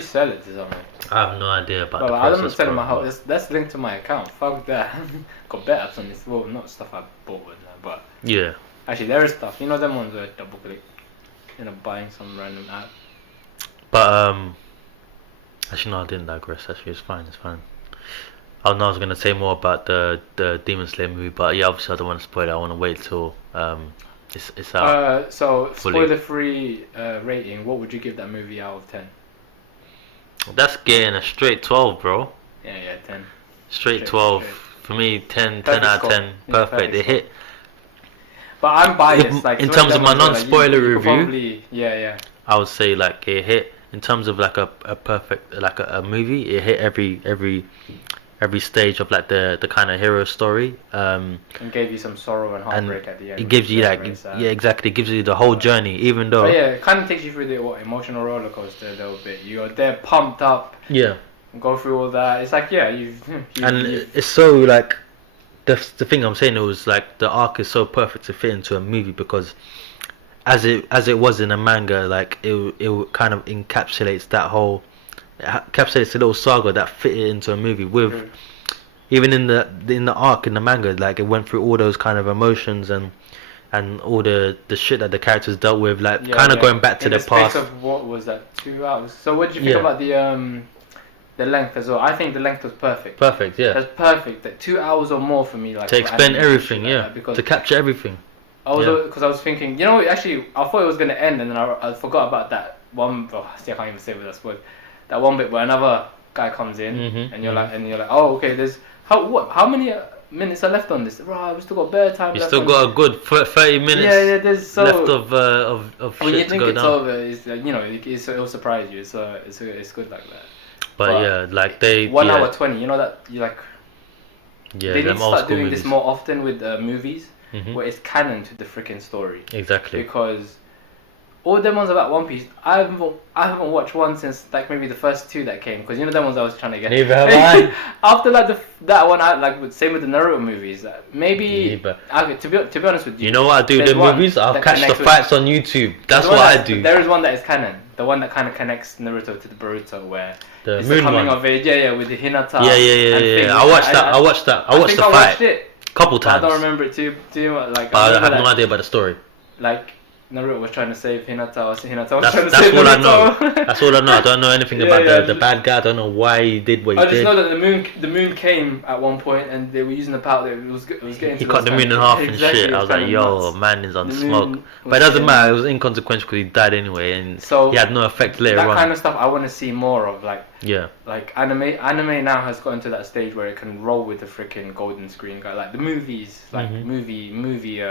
sell it to someone? I have no idea about But the I'm process, not selling my bro. house. That's linked to my account. Fuck that. Got better apps on this. Well, not stuff I bought with that, but Yeah. actually there is stuff. You know them ones where double click, buying some random app. But actually no, I didn't digress. Actually, it's fine. It's fine. I was gonna say more about the Demon Slayer movie, but yeah, obviously I don't want to spoil it. I want to wait till it's out. So fully. spoiler free rating. What would you give that movie out of 10? That's getting a straight 12, bro. Yeah, 10. Straight 12 for me. 10 Perfect out of score. 10. Yeah, Perfect. It hit. But I'm biased. Like in terms of my non-spoiler you review, probably, yeah. I would say like it hit in terms of like a perfect like a movie. It hit every stage of like the kind of hero story. And gave you some sorrow and heartbreak at the end. It gives you like exactly. It gives you the whole journey, even though. But yeah, it kind of takes you through the emotional roller coaster a little bit. You're there pumped up. Yeah. Go through all that. It's like you've it's so like the thing I'm saying. It was like the arc is so perfect to fit into a movie because as it was in a manga, like it kind of encapsulates that whole. It encapsulates a little saga that fit it into a movie with even in the arc in the manga, like it went through all those kind of emotions and all the shit that the characters dealt with, like kind of going back to the past. Of what was that, 2 hours? So what did you think about the length as well? I think the length was perfect. Perfect, yeah. That's perfect. That 2 hours or more for me, like to explain everything, yeah. Because to capture everything. I was thinking, actually, I thought it was gonna end, and then I forgot about that one. Oh, I can't even say what that's what. That one bit where another guy comes in, and you're like, oh, okay. There's how many minutes are left on this? Right, we still got bare time. You still got a good 30 minutes. Yeah, there's so left of when shit you to go think it's down. over, it's it'll surprise you. It's good like that. But yeah, like they 1 hour 20. You know that you like. Yeah, they need to start doing movies. this more often with movies where it's canon to the freaking story. Exactly. Because all them ones about One Piece, I haven't watched one since like maybe the first 2 that came. Because them ones I was trying to get. Neither have I. After like that one, same with the Naruto movies. Maybe to be honest with you. You know what I do? The movies, I'll catch the fights on YouTube. That's what I do. There is one that is canon. The one that kind of connects Naruto to the Boruto, where the it's moon the coming one. of age. Yeah, with the Hinata. Yeah. I watched that. I watched the fight. Watched it Couple times. I don't remember it too much. Like, I have no idea about the story. Like Naruto was trying to save Hinata, or Hinata was trying to save Naruto. I know. That's all I know. I don't know anything about the bad guy. I don't know why he did what he did. I just know that the moon came at one point, and they were using the power. It was getting. He cut the moon in half and shit. I was like, yo, man is on smoke. But it doesn't matter. It was inconsequential because he died anyway, and so he had no effect later on. That kind of stuff I want to see more of. Like anime. Anime now has gotten to that stage where it can roll with the freaking golden screen guy. Like the movies, like movie.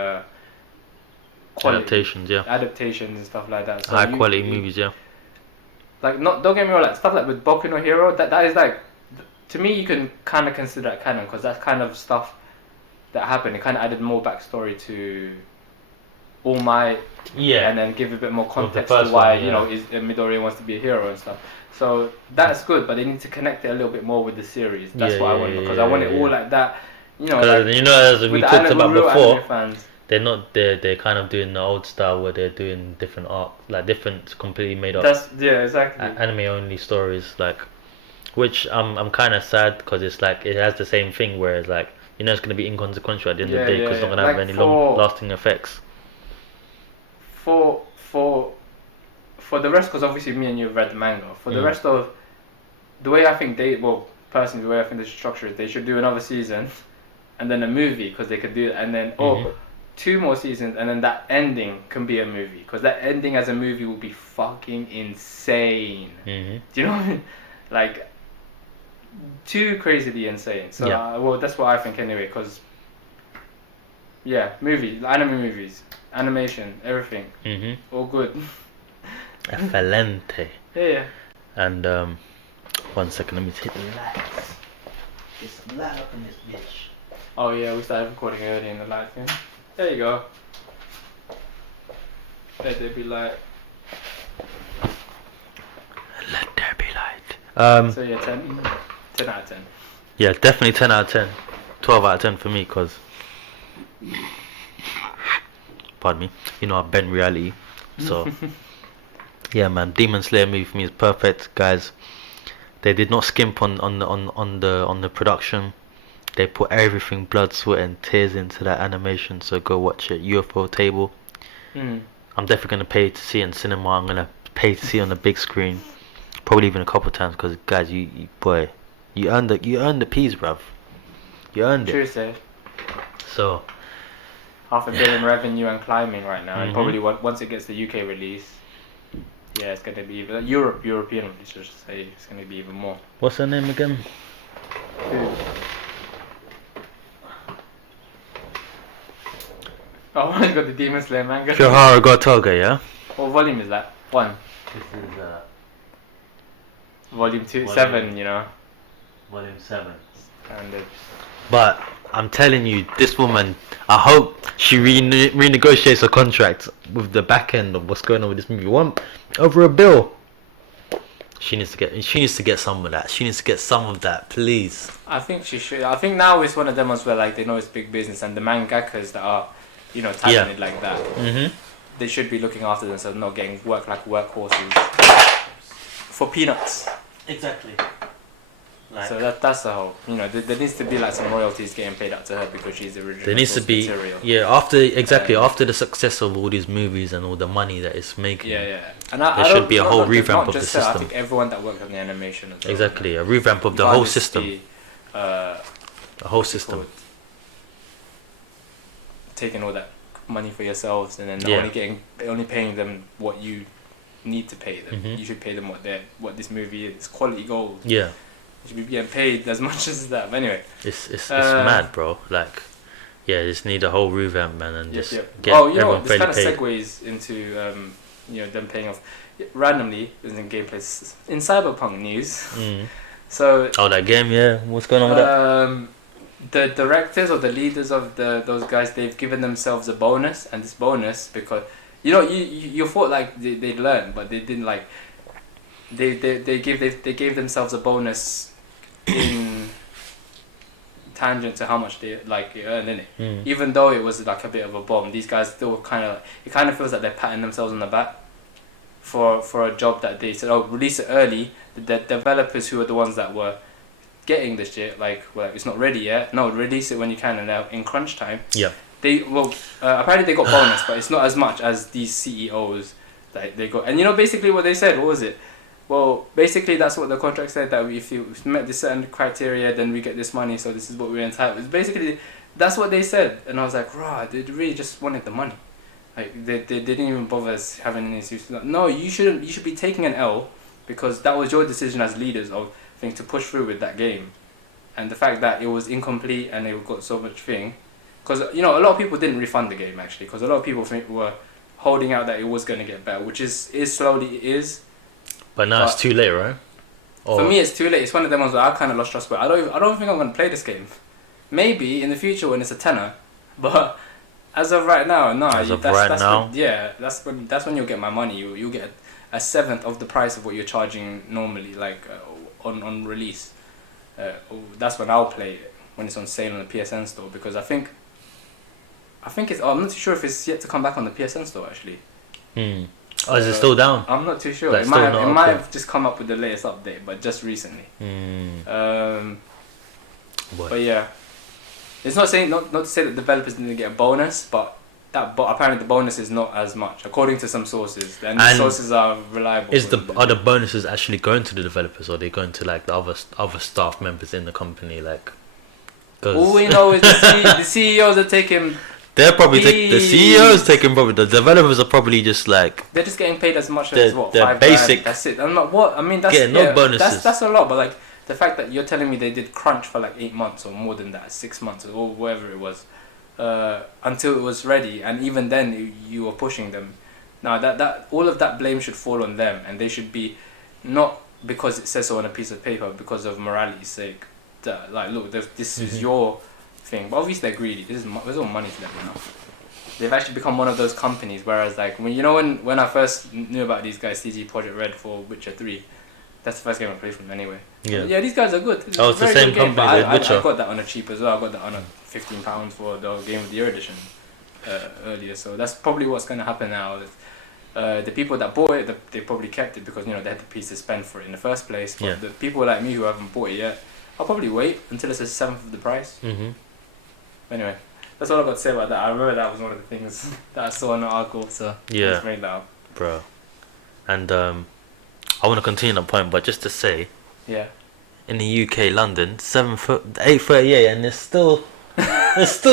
Quality. Adaptations and stuff like that. So high quality movies, yeah. Like don't get me wrong, like stuff like with Boku no Hero, that is like, to me you can kind of consider that canon because that's kind of stuff that happened. It kind of added more backstory to All Might, and then give a bit more context to why Midori wants to be a hero and stuff. So that's good, but they need to connect it a little bit more with the series. That's what I want because I want it all like that. As we talked about before. Fans, they're kind of doing the old style where they're doing different art, like different completely made up. Exactly. Anime only stories, like, which I'm kind of sad because it's like it has the same thing where it's like it's gonna be inconsequential at the end of the day because it's not gonna have any long lasting effects. For the rest, because obviously me and you have read the manga. For the rest of the way I think personally the way I think they should structure it, they should do another season, and then a movie because they could do it, and then 2 more seasons, and then that ending can be a movie because that ending as a movie will be fucking insane. Do you know what I mean? Like too crazily insane. So that's what I think anyway. Because movies, anime movies, animation, everything, all good. Excelente. Yeah. And 1 second, let me take the lights. It's light up in this bitch. Oh yeah, we started recording early in the light thing. There you go. Let there be light. Let there be light. So yeah, 10 out of 10. Yeah, definitely 10 out of 10. 12 out of 10 for me, because, pardon me, I bend reality. So, yeah, man, Demon Slayer movie for me is perfect, guys. They did not skimp on the production. They put everything, blood, sweat, and tears into that animation. So go watch it. UFO Table. I'm definitely gonna pay to see it in cinema. I'm gonna pay to see it on the big screen, probably even a couple of times. Because guys, boy, you earned the peas, bruv. You earned True, it. sir. So $500 million revenue and climbing right now, and probably once it gets the UK release, yeah, it's gonna be even European release. I should say it's gonna be even more. what's her name again? Oh, I got the Demon Slayer manga. Shihara Gotoga, yeah. What volume is that? 1. This is Volume 2, Volume. 7. You know. volume 7. Standard. But I'm telling you, this woman, I hope she renegotiates her contract with the back end of what's going on with this movie. Over a bill. She needs to get some of that. She needs to get some of that, please. I think she should. I think now it's one of them ones where like they know it's big business, and the mangakas that are, talented like that, they should be looking after themselves, not getting work like workhorses for peanuts. Exactly. So that's the whole. There needs to be like some royalties getting paid out to her because she's the original. There needs to be material. after the success of all these movies and all the money that it's making. Yeah. And there should be a whole revamp of the system. I think everyone that worked on the animation as well. Exactly, a revamp of the whole system. The whole system. Taking all that money for yourselves and then only paying them what you need to pay them. You should pay them what this movie is, quality gold. Yeah. You should be getting paid as much as that. But anyway, it's mad, bro. Like, just need a whole revamp, man, and get everyone fairly this kind of paid. segues into them paying off randomly in gameplay in Cyberpunk news. So that game, what's going on with that? The directors or the leaders of those guys, they've given themselves a bonus, and this bonus, because you thought like they'd learn, but they didn't. Like they gave themselves a bonus in tangent to how much they earned in it. Even though it was like a bit of a bomb, these guys still it kind of feels like they're patting themselves on the back for a job that they said, release it early. The developers who are the ones that were getting the shit, it's not ready yet. No, release it when you can, and now in crunch time. Yeah. Apparently they got bonus, but it's not as much as these CEOs that they got. And basically what they said, what was it? Well, basically that's what the contract said, that if you met this certain criteria, then we get this money, so this is what we're entitled. It's basically, that's what they said. And I was like, rah, they really just wanted the money. Like, they didn't even bother having any excuse. No, you shouldn't. You should be taking an L, because that was your decision as leaders of things to push through with that game. And the fact that it was incomplete and it got so much thing. Because, a lot of people didn't refund the game, actually, because a lot of people were holding out that it was going to get better, which is slowly is. But now it's too late, right? For me, it's too late. It's one of them ones where I kind of lost trust. But I don't think I'm going to play this game. Maybe in the future when it's a tenner, but as of right now, no. That's when you'll get my money. You'll get a seventh of the price of what you're charging normally, on release. That's when I'll play it, when it's on sale on the PSN store, because I think it's. I'm not too sure if it's yet to come back on the PSN store actually. Is it still down? I'm not too sure. It might have just come up with the latest update, but just recently. But yeah, it's not saying not to say that developers didn't get a bonus, but apparently the bonus is not as much, according to some sources, and the sources are reliable. Are the bonuses actually going to the developers, or are they going to the other staff members in the company? All we know is the CEOs are taking. They're probably the CEOs taking probably the developers are probably just they're just getting paid as much as what they're basic. That's it. I'm not what I mean. That's getting no bonuses. That's a lot, but the fact that you're telling me they did crunch for 8 months or more than that, 6 months or whatever it was, until it was ready, and even then you were pushing them. Now that all of that blame should fall on them, and they should be not because it says so on a piece of paper, because of morality's sake. Look, this is your thing, but obviously they're greedy. There's all money to them, They've actually become one of those companies. Whereas when I first knew about these guys, CG Project Red for Witcher 3, That's the first game I played from anyway. Yeah. Yeah, these guys are good. Oh, it's the very same good game, company but with Witcher. I got that on a cheap as well. I got that on a £15 for the Game of the Year edition earlier. So that's probably what's going to happen now. The people that bought it, they probably kept it because, you know, they had the piece to spend for it in the first place. But the people like me who haven't bought it yet, I'll probably wait until it's a seventh of the price. Anyway, that's all I've got to say about that. I remember that was one of the things that I saw in the article, so let's bring that up. Bro. And I want to continue that point, but just to say, in the UK, London, 8:38, and it's still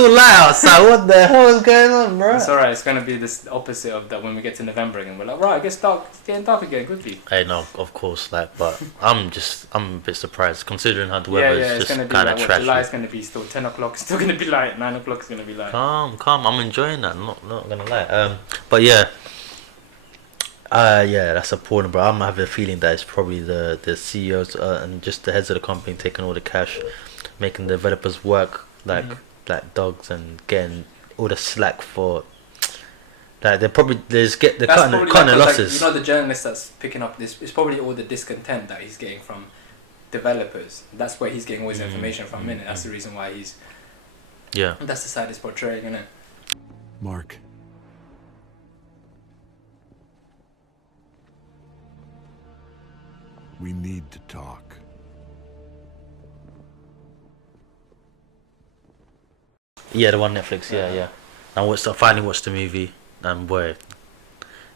light outside. What the hell is going on, bro? It's alright. It's gonna be this opposite of that when we get to November again. We're like, right, it gets dark. It's getting dark again quickly. Hey, no, of course, like, but I'm a bit surprised considering how the weather is just kind of trashy. July is gonna be still 10 o'clock. Still gonna be light. 9 o'clock is gonna be light. Calm. I'm enjoying that. Not gonna lie. But yeah. That's appalling, bro. I'm having a feeling that it's probably the CEOs and just the heads of the company taking all the cash, making the developers work like dogs and getting all the slack for. Like they're cutting the losses. Like, you know, the journalist that's picking up this, it's probably all the discontent that he's getting from developers. That's where he's getting all his information from, innit? That's the reason why he's. Yeah. That's the side he's portraying, innit? Mark. We need to talk. Yeah, the one Netflix. Yeah. I finally watched the movie, and boy,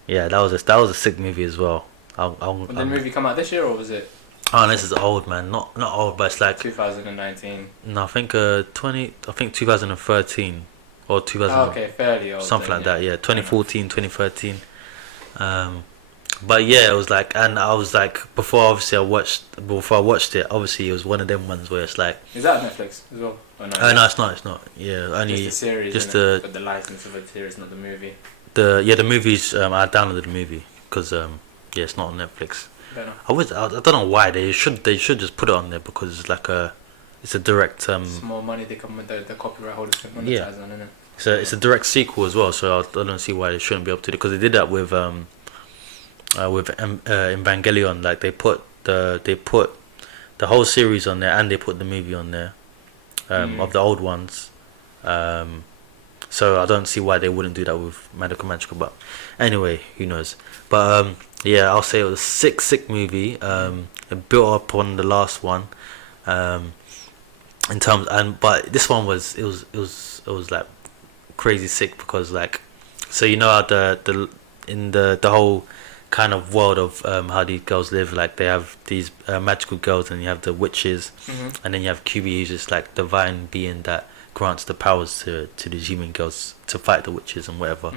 yeah, that was a sick movie as well. Did the movie come out this year or was it? Oh, this is old, man. Not old, but it's like 2019. No, I think 2013 or 2000. Oh, okay, fairly old. Something like that. Yeah, 2014, 2013. But yeah, it was like, and I was like, before I watched it, obviously it was one of them ones where it's like. Is that Netflix as well? No, it's not. Yeah, only just the series. But the license of the series, not the movie. The movies. I downloaded the movie because it's not on Netflix. I don't know why they should just put it on there because it's like it's a direct. It's more money they come with the copyright holders can monetize on, innit? It's a direct sequel as well, so I don't see why they shouldn't be able to do it because they did that with Evangelion. Like they put the whole series on there and they put the movie on there of the old ones. So I don't see why they wouldn't do that with Magica. But anyway, who knows? But I'll say it was a sick movie. It built up on the last one. But this one was like crazy sick because like, so you know how the whole kind of world of how these girls live, like they have these magical girls and you have the witches, and then you have QB who's just like divine being that grants the powers to these human girls to fight the witches and whatever,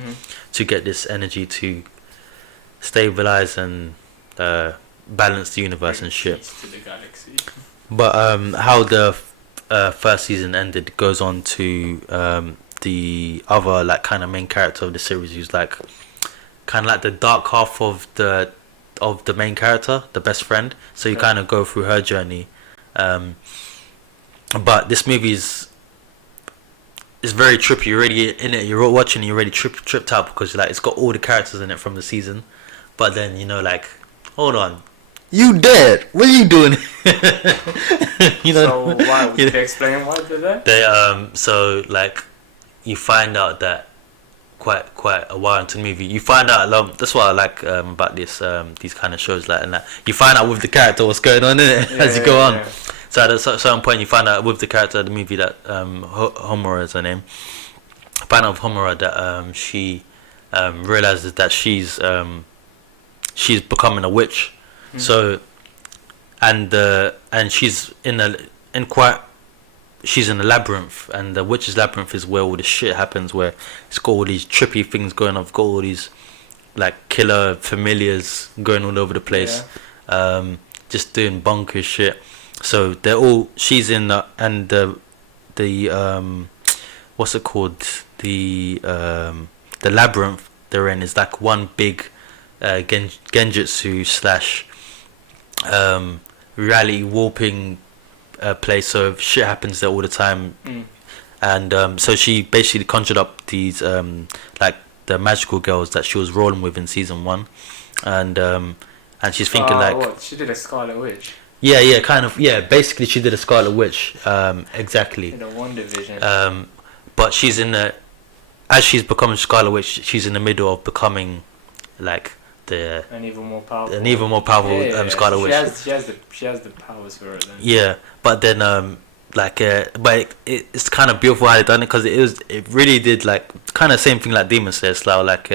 to get this energy to stabilize and balance the universe and shit. To the galaxy. But how the first season ended goes on to the other like kind of main character of the series, who's like kind of like the dark half of the main character, the best friend. So you kind of go through her journey. But this movie is very trippy. You're already in it. You're watching. You're already tripped out because like it's got all the characters in it from the season. But then like, hold on, you dead? What are you doing? So why? Would they explain why they're there? They so like you find out that quite a while into the movie you find out that's what I like about this these kind of shows, like, and that you find out with the character what's going on in it as you go on. So at a certain point you find out with the character of the movie that Homura is her name. Find out with Homura that she realizes that she's becoming a witch. So and she's in a labyrinth, and the witch's labyrinth is where all this shit happens, where it's got all these trippy things going on. I've got all these like killer familiars going all over the place, just doing bonkers shit. So she's in the what's it called, the labyrinth they're in is like one big genjutsu / reality warping place, so shit happens there all the time. And so she basically conjured up these like the magical girls that she was rolling with in season 1, and and she's thinking like, what? She did a Scarlet Witch. yeah, kind of, yeah. Basically, she did a Scarlet Witch, exactly. In a WandaVision. But she's as she's becoming Scarlet Witch, she's in the middle of becoming like an even more powerful Scarlet Witch. She has the powers for it then. Yeah, but then but it's kind of beautiful how they done it, because it really did like kind of same thing like Demon Slayer style, like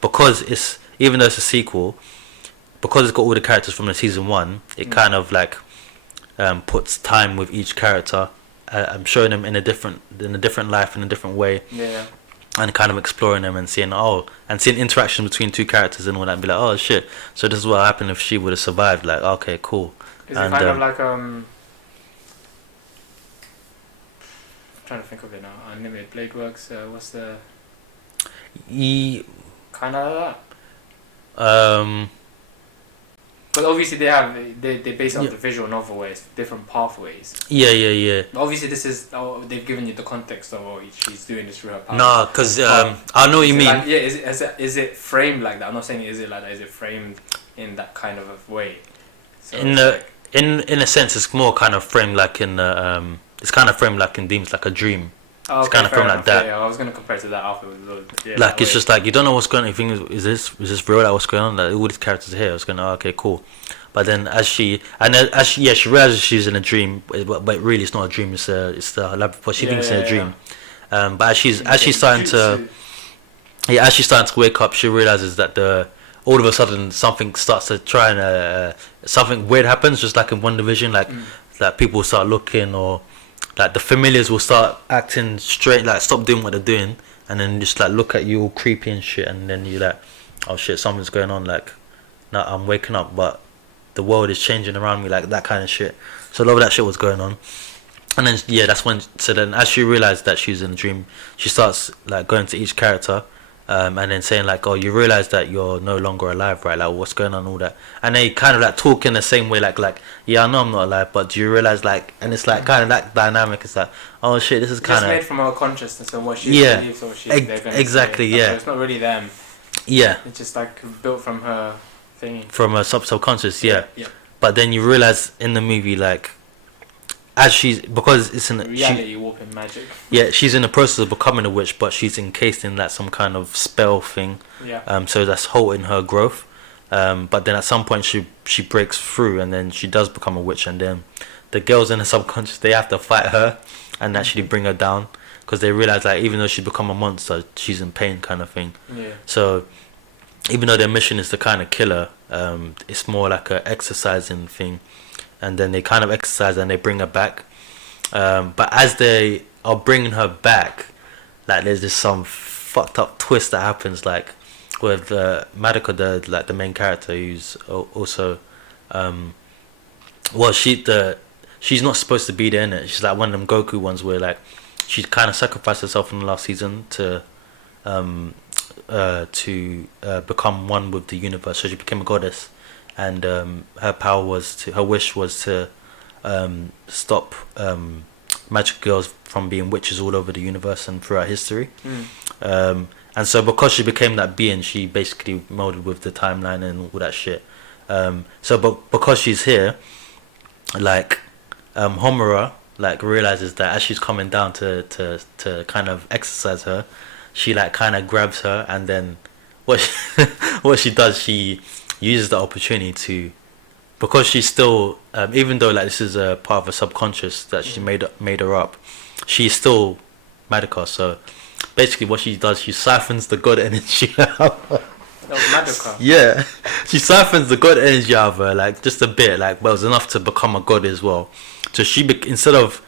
because it's, even though it's a sequel, because it's got all the characters from the season 1, it kind of like puts time with each character. I'm showing them in a different life, in a different way. Yeah. And kind of exploring them and seeing interaction between two characters and all that, and be like, oh shit, so this is what happened if she would have survived. Like, okay, cool. Is it kind of like I'm trying to think of it now. Unlimited Blade Works. What's the kind of like that? But obviously they base it on the visual novel where it's different pathways. Yeah. But obviously this is they've given you the context of she's doing this through her powers. No, because I know what you mean. Like, yeah, is it framed like that? I'm not saying is it like that. Is it framed in that kind of a way? So in a sense, it's more kind of framed like in it's kind of framed like in Demons, like a dream. Oh, okay, it's kind of framed like that. Yeah, I was gonna compare it to that afterwards. Yeah, like it's just like you don't know what's going on. You think, is this real? Like, what's going on? Like all these characters are here. It's going, oh, okay, cool. But then as she realizes she's in a dream, but really it's not a dream. It's the lab. But she thinks it's in a dream. But as she's starting to wake up, she realizes that all of a sudden something starts to try and something weird happens, just like in WandaVision, like people start looking, or like the familiars will start acting straight, like stop doing what they're doing, and then just like look at you all creepy and shit, and then you're like, oh shit, something's going on, like now I'm waking up, but the world is changing around me, like that kind of shit. So a lot of that shit was going on. And then that's when, so then as she realized that she's in a dream, she starts like going to each character, and then saying like, oh, you realize that you're no longer alive, right? Like, what's going on, all that. And they kind of like talk in the same way, like yeah, I know I'm not alive, but do you realize, like, and it's like kind of that dynamic. It's like, oh shit, this is kind of made from her consciousness and what she believes, or they're going to exactly say. Yeah, so it's not really them. Yeah, it's just like built from her thingy, from her subconscious. Yeah. But then you realize in the movie, like, as because it's in reality warping magic. Yeah, she's in the process of becoming a witch, but she's encased in that some kind of spell thing. Yeah. So that's halting her growth. But then at some point she breaks through, and then she does become a witch, and then the girls in the subconscious, they have to fight her and actually bring her down, because they realize, like, even though she's become a monster, she's in pain, kind of thing. Yeah. So even though their mission is to kind of kill her, it's more like a exercising thing. And then they kind of exercise and they bring her back. But as they are bringing her back, like, there's this some fucked up twist that happens, like with Madoka, the main character, who's also she's not supposed to be there, innit? She's like one of them Goku ones where, like, she kind of sacrificed herself in the last season to become one with the universe. So she became a goddess. And her wish was to stop magic girls from being witches all over the universe and throughout history. And so because she became that being, she basically molded with the timeline and all that shit. But because she's here, like, Homura, like, realizes that as she's coming down to kind of exercise her, she, like, kind of grabs her, and then what she does, she uses the opportunity to, because she's still, even though, like, this is a part of her subconscious that she made her up, she's still Madoka. So basically what she does, she siphons the god energy out of her. Madoka. Yeah, she siphons the god energy out of her, like, just a bit, like, but it was enough to become a god as well. So she instead of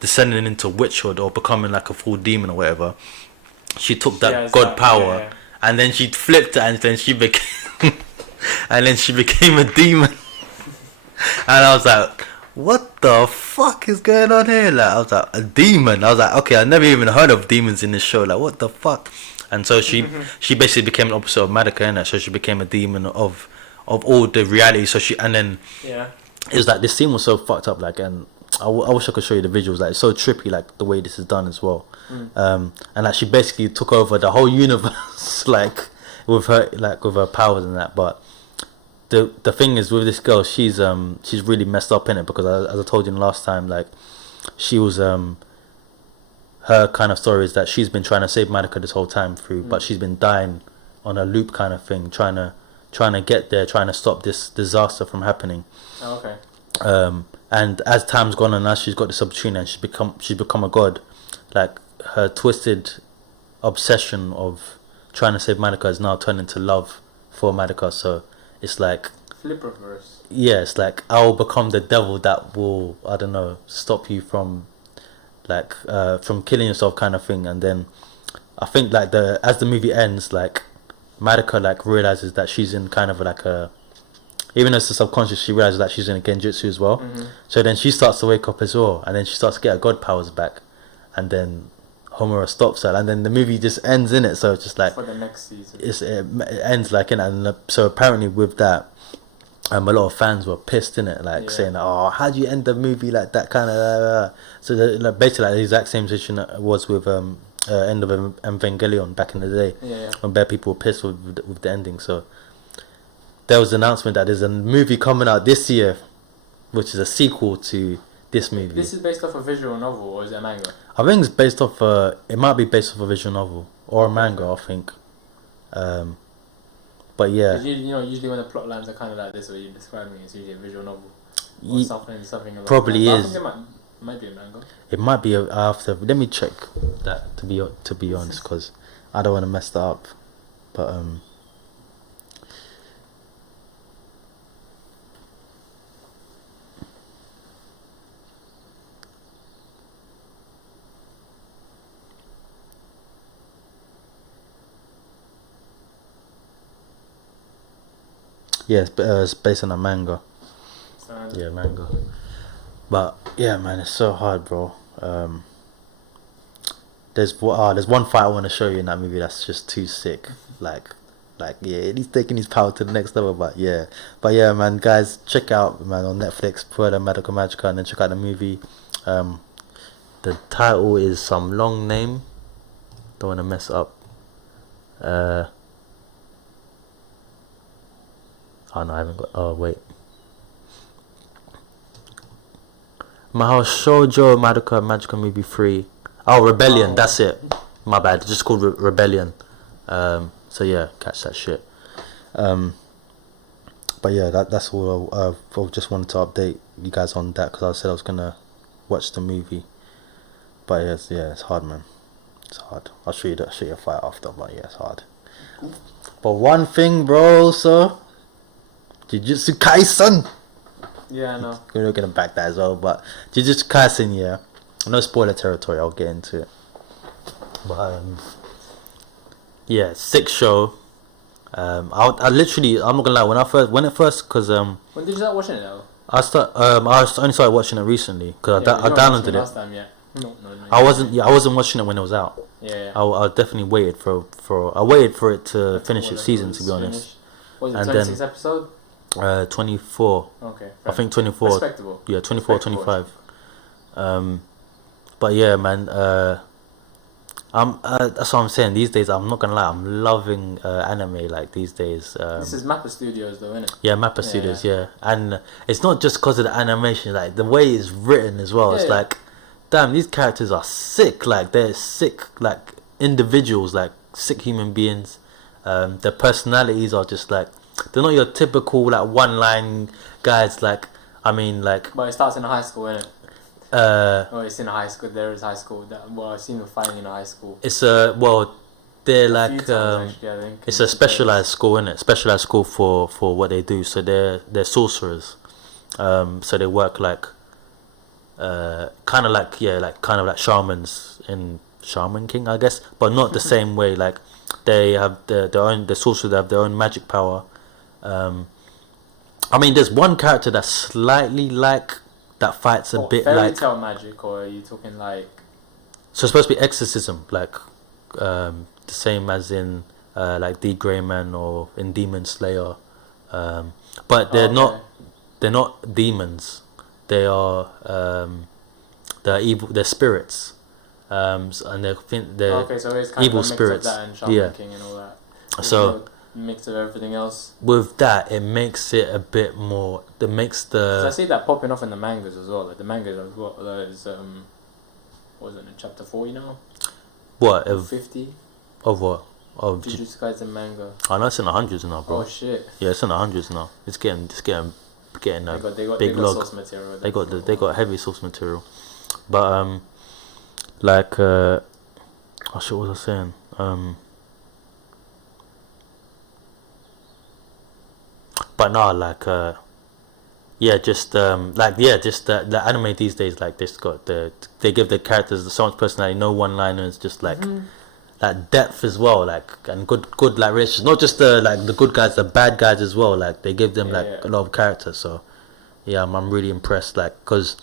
descending into witchhood or becoming like a full demon or whatever, she took that god power, and then she flipped it, and then she became and then she became a demon. And I was like, what the fuck is going on here? Like, I was like, a demon? I was like, okay, I never even heard of demons in this show. Like, what the fuck? And so she basically became the opposite of Madoka, innit? So she became a demon of all the reality. So it was like, this scene was so fucked up, like, and I wish I could show you the visuals. Like, it's so trippy, like, the way this is done as well. And like, she basically took over the whole universe, like, with her powers and that. But the thing is with this girl, she's really messed up in it because as I told you last time, like she was her kind of story is that she's been trying to save Madoka this whole time through, but she's been dying on a loop kind of thing, trying to get there, trying to stop this disaster from happening. Oh, okay. And as time's gone on, now she's got this opportunity and she's become a god. Like her twisted obsession of trying to save Madoka is now turned into love for Madoka. So it's like flip reverse. Yeah, it's like I'll become the devil that will, I don't know, stop you from like from killing yourself kind of thing. And then I think like as the movie ends, like Madoka like realizes that she's in kind of like a, even though it's the subconscious, she realizes that she's in a genjutsu as well. So then she starts to wake up as well, and then she starts to get her god powers back, and then Homura stops her, and then the movie just ends in it. So it's just like for the next season, it ends like in it. And so apparently with that, a lot of fans were pissed in it, like saying, "Oh, how do you end the movie like that?" Kind of. So like, basically, like, the exact same situation was with end of Evangelion back in the day, when bad people were pissed with the ending. So there was an announcement that there's a movie coming out this year, which is a sequel to this movie. This is based off a visual novel, or is it a manga? I think it's based off. It might be based off a visual novel or a manga. I think. But yeah. Usually when the plot lines are kind of like this, or you describe me, it's usually a visual novel or something. Like probably that. is. I think it might be a manga. It might be after. Let me check that to be honest, because I don't want to mess that up. But yeah, it's based on a manga. Yeah, manga. But yeah, man, it's so hard, bro. There's one fight I want to show you in that movie that's just too sick. Like yeah, he's taking his power to the next level. But yeah, man, guys, check out man on Netflix, Puella, Magica, and then check out the movie. The title is some long name. Don't want to mess up. Oh no, I haven't got. Oh wait. Mahou Shoujo Madoka Magica Movie 3. Oh, Rebellion. That's it. My bad. It's just called Rebellion. So yeah, catch that shit. But yeah, that's all. I just wanted to update you guys on that because I said I was gonna watch the movie. But yeah, it's hard, man. It's hard. I'll show you a fight after. But yeah, it's hard. But one thing, bro. So. Jujutsu Kaisen. Yeah, I know. We're gonna back that as well, but Jujutsu Kaisen, yeah. No spoiler territory. I'll get into it. But yeah, sick show. I literally, I'm not gonna lie. When it first, because when did you start watching it though? I only started watching it recently because I downloaded it. Last time, yeah. No, I wasn't watching it when it was out. Yeah. I definitely waited for it to finish its season, to be honest. What was it, 26 episode? 24. Okay. I think 24. Respectable. Yeah, 24, 25. But yeah, man. That's what I'm saying. These days, I'm not gonna lie. I'm loving anime like these days. This is Mappa Studios, though, isn't it? Yeah, Mappa Studios. Yeah, and it's not just because of the animation. Like the way it's written as well. It's like, damn, these characters are sick. Like they're sick. Like individuals. Like sick human beings. Their personalities are just like. They're not your typical like one line guys. Like I mean like. But it starts in high school, innit? It's in a high school. There is high school. I've seen them fighting in a high school. It's they're like it's a specialized school, innit? Specialized school for what they do. So they're sorcerers. So they work like kind of like shamans in Shaman King, I guess, but not the same way. Like they have their own. The sorcerers have their own magic power. I mean, there's one character that's slightly like that fights a bit fairy like tale magic, or are you talking like? So it's supposed to be exorcism, like the same as in like D Greyman or in Demon Slayer, but they're not demons. They are they're evil. They're spirits, and they're so it's kind evil of a mix spirits. of that and Shaman King and all that. So mix of everything else. With that, it makes it a bit more. It makes 'Cause I the see that popping off in the mangas as well. Like the mangas have got those. What was it in chapter 40 now? what of 50. what of. Jujutsu Kaisen manga. I know it's in the hundreds now, bro. Oh shit! Yeah, it's in the hundreds now. It's getting a They big got log. source material. They got heavy source material, but like oh shit, what was I saying? But no, like yeah, just just the anime these days, like they give the characters so much personality, no one liners, just like like depth as well, like and good like relationships, not just the good guys, the bad guys as well, like they give them a lot of character. So yeah, I'm really impressed, like, because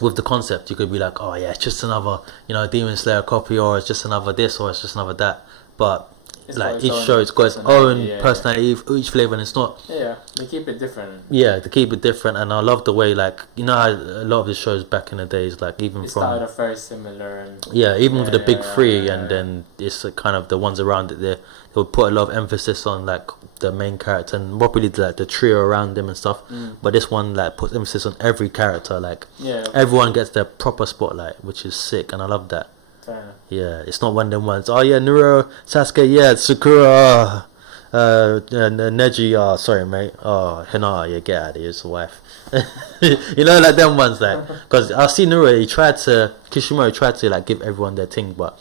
with the concept you could be like, oh yeah, it's just another Demon Slayer copy, or it's just another this, or it's just another that, but It's like got each its show, own it's got its personality, own personality, each flavor, and it's not. Yeah, they keep it different. Yeah, to keep it different, and I love the way, like, how a lot of the shows back in the days, like even It from started off very similar, and even with the big three, yeah. and then it's kind of the ones around it. They would put a lot of emphasis on like the main character and probably like the trio around him and stuff. But this one like puts emphasis on every character. Like everyone gets their proper spotlight, which is sick, and I love that. Fair. Yeah, it's not one of them ones. Oh yeah, Nero, Sasuke, yeah, Sakura, Neji. Oh, sorry, mate. Oh, Hina, yeah, get out of here. It's a wife. Like them ones, like, because I see Nero. Kishimoto tried to like give everyone their thing, but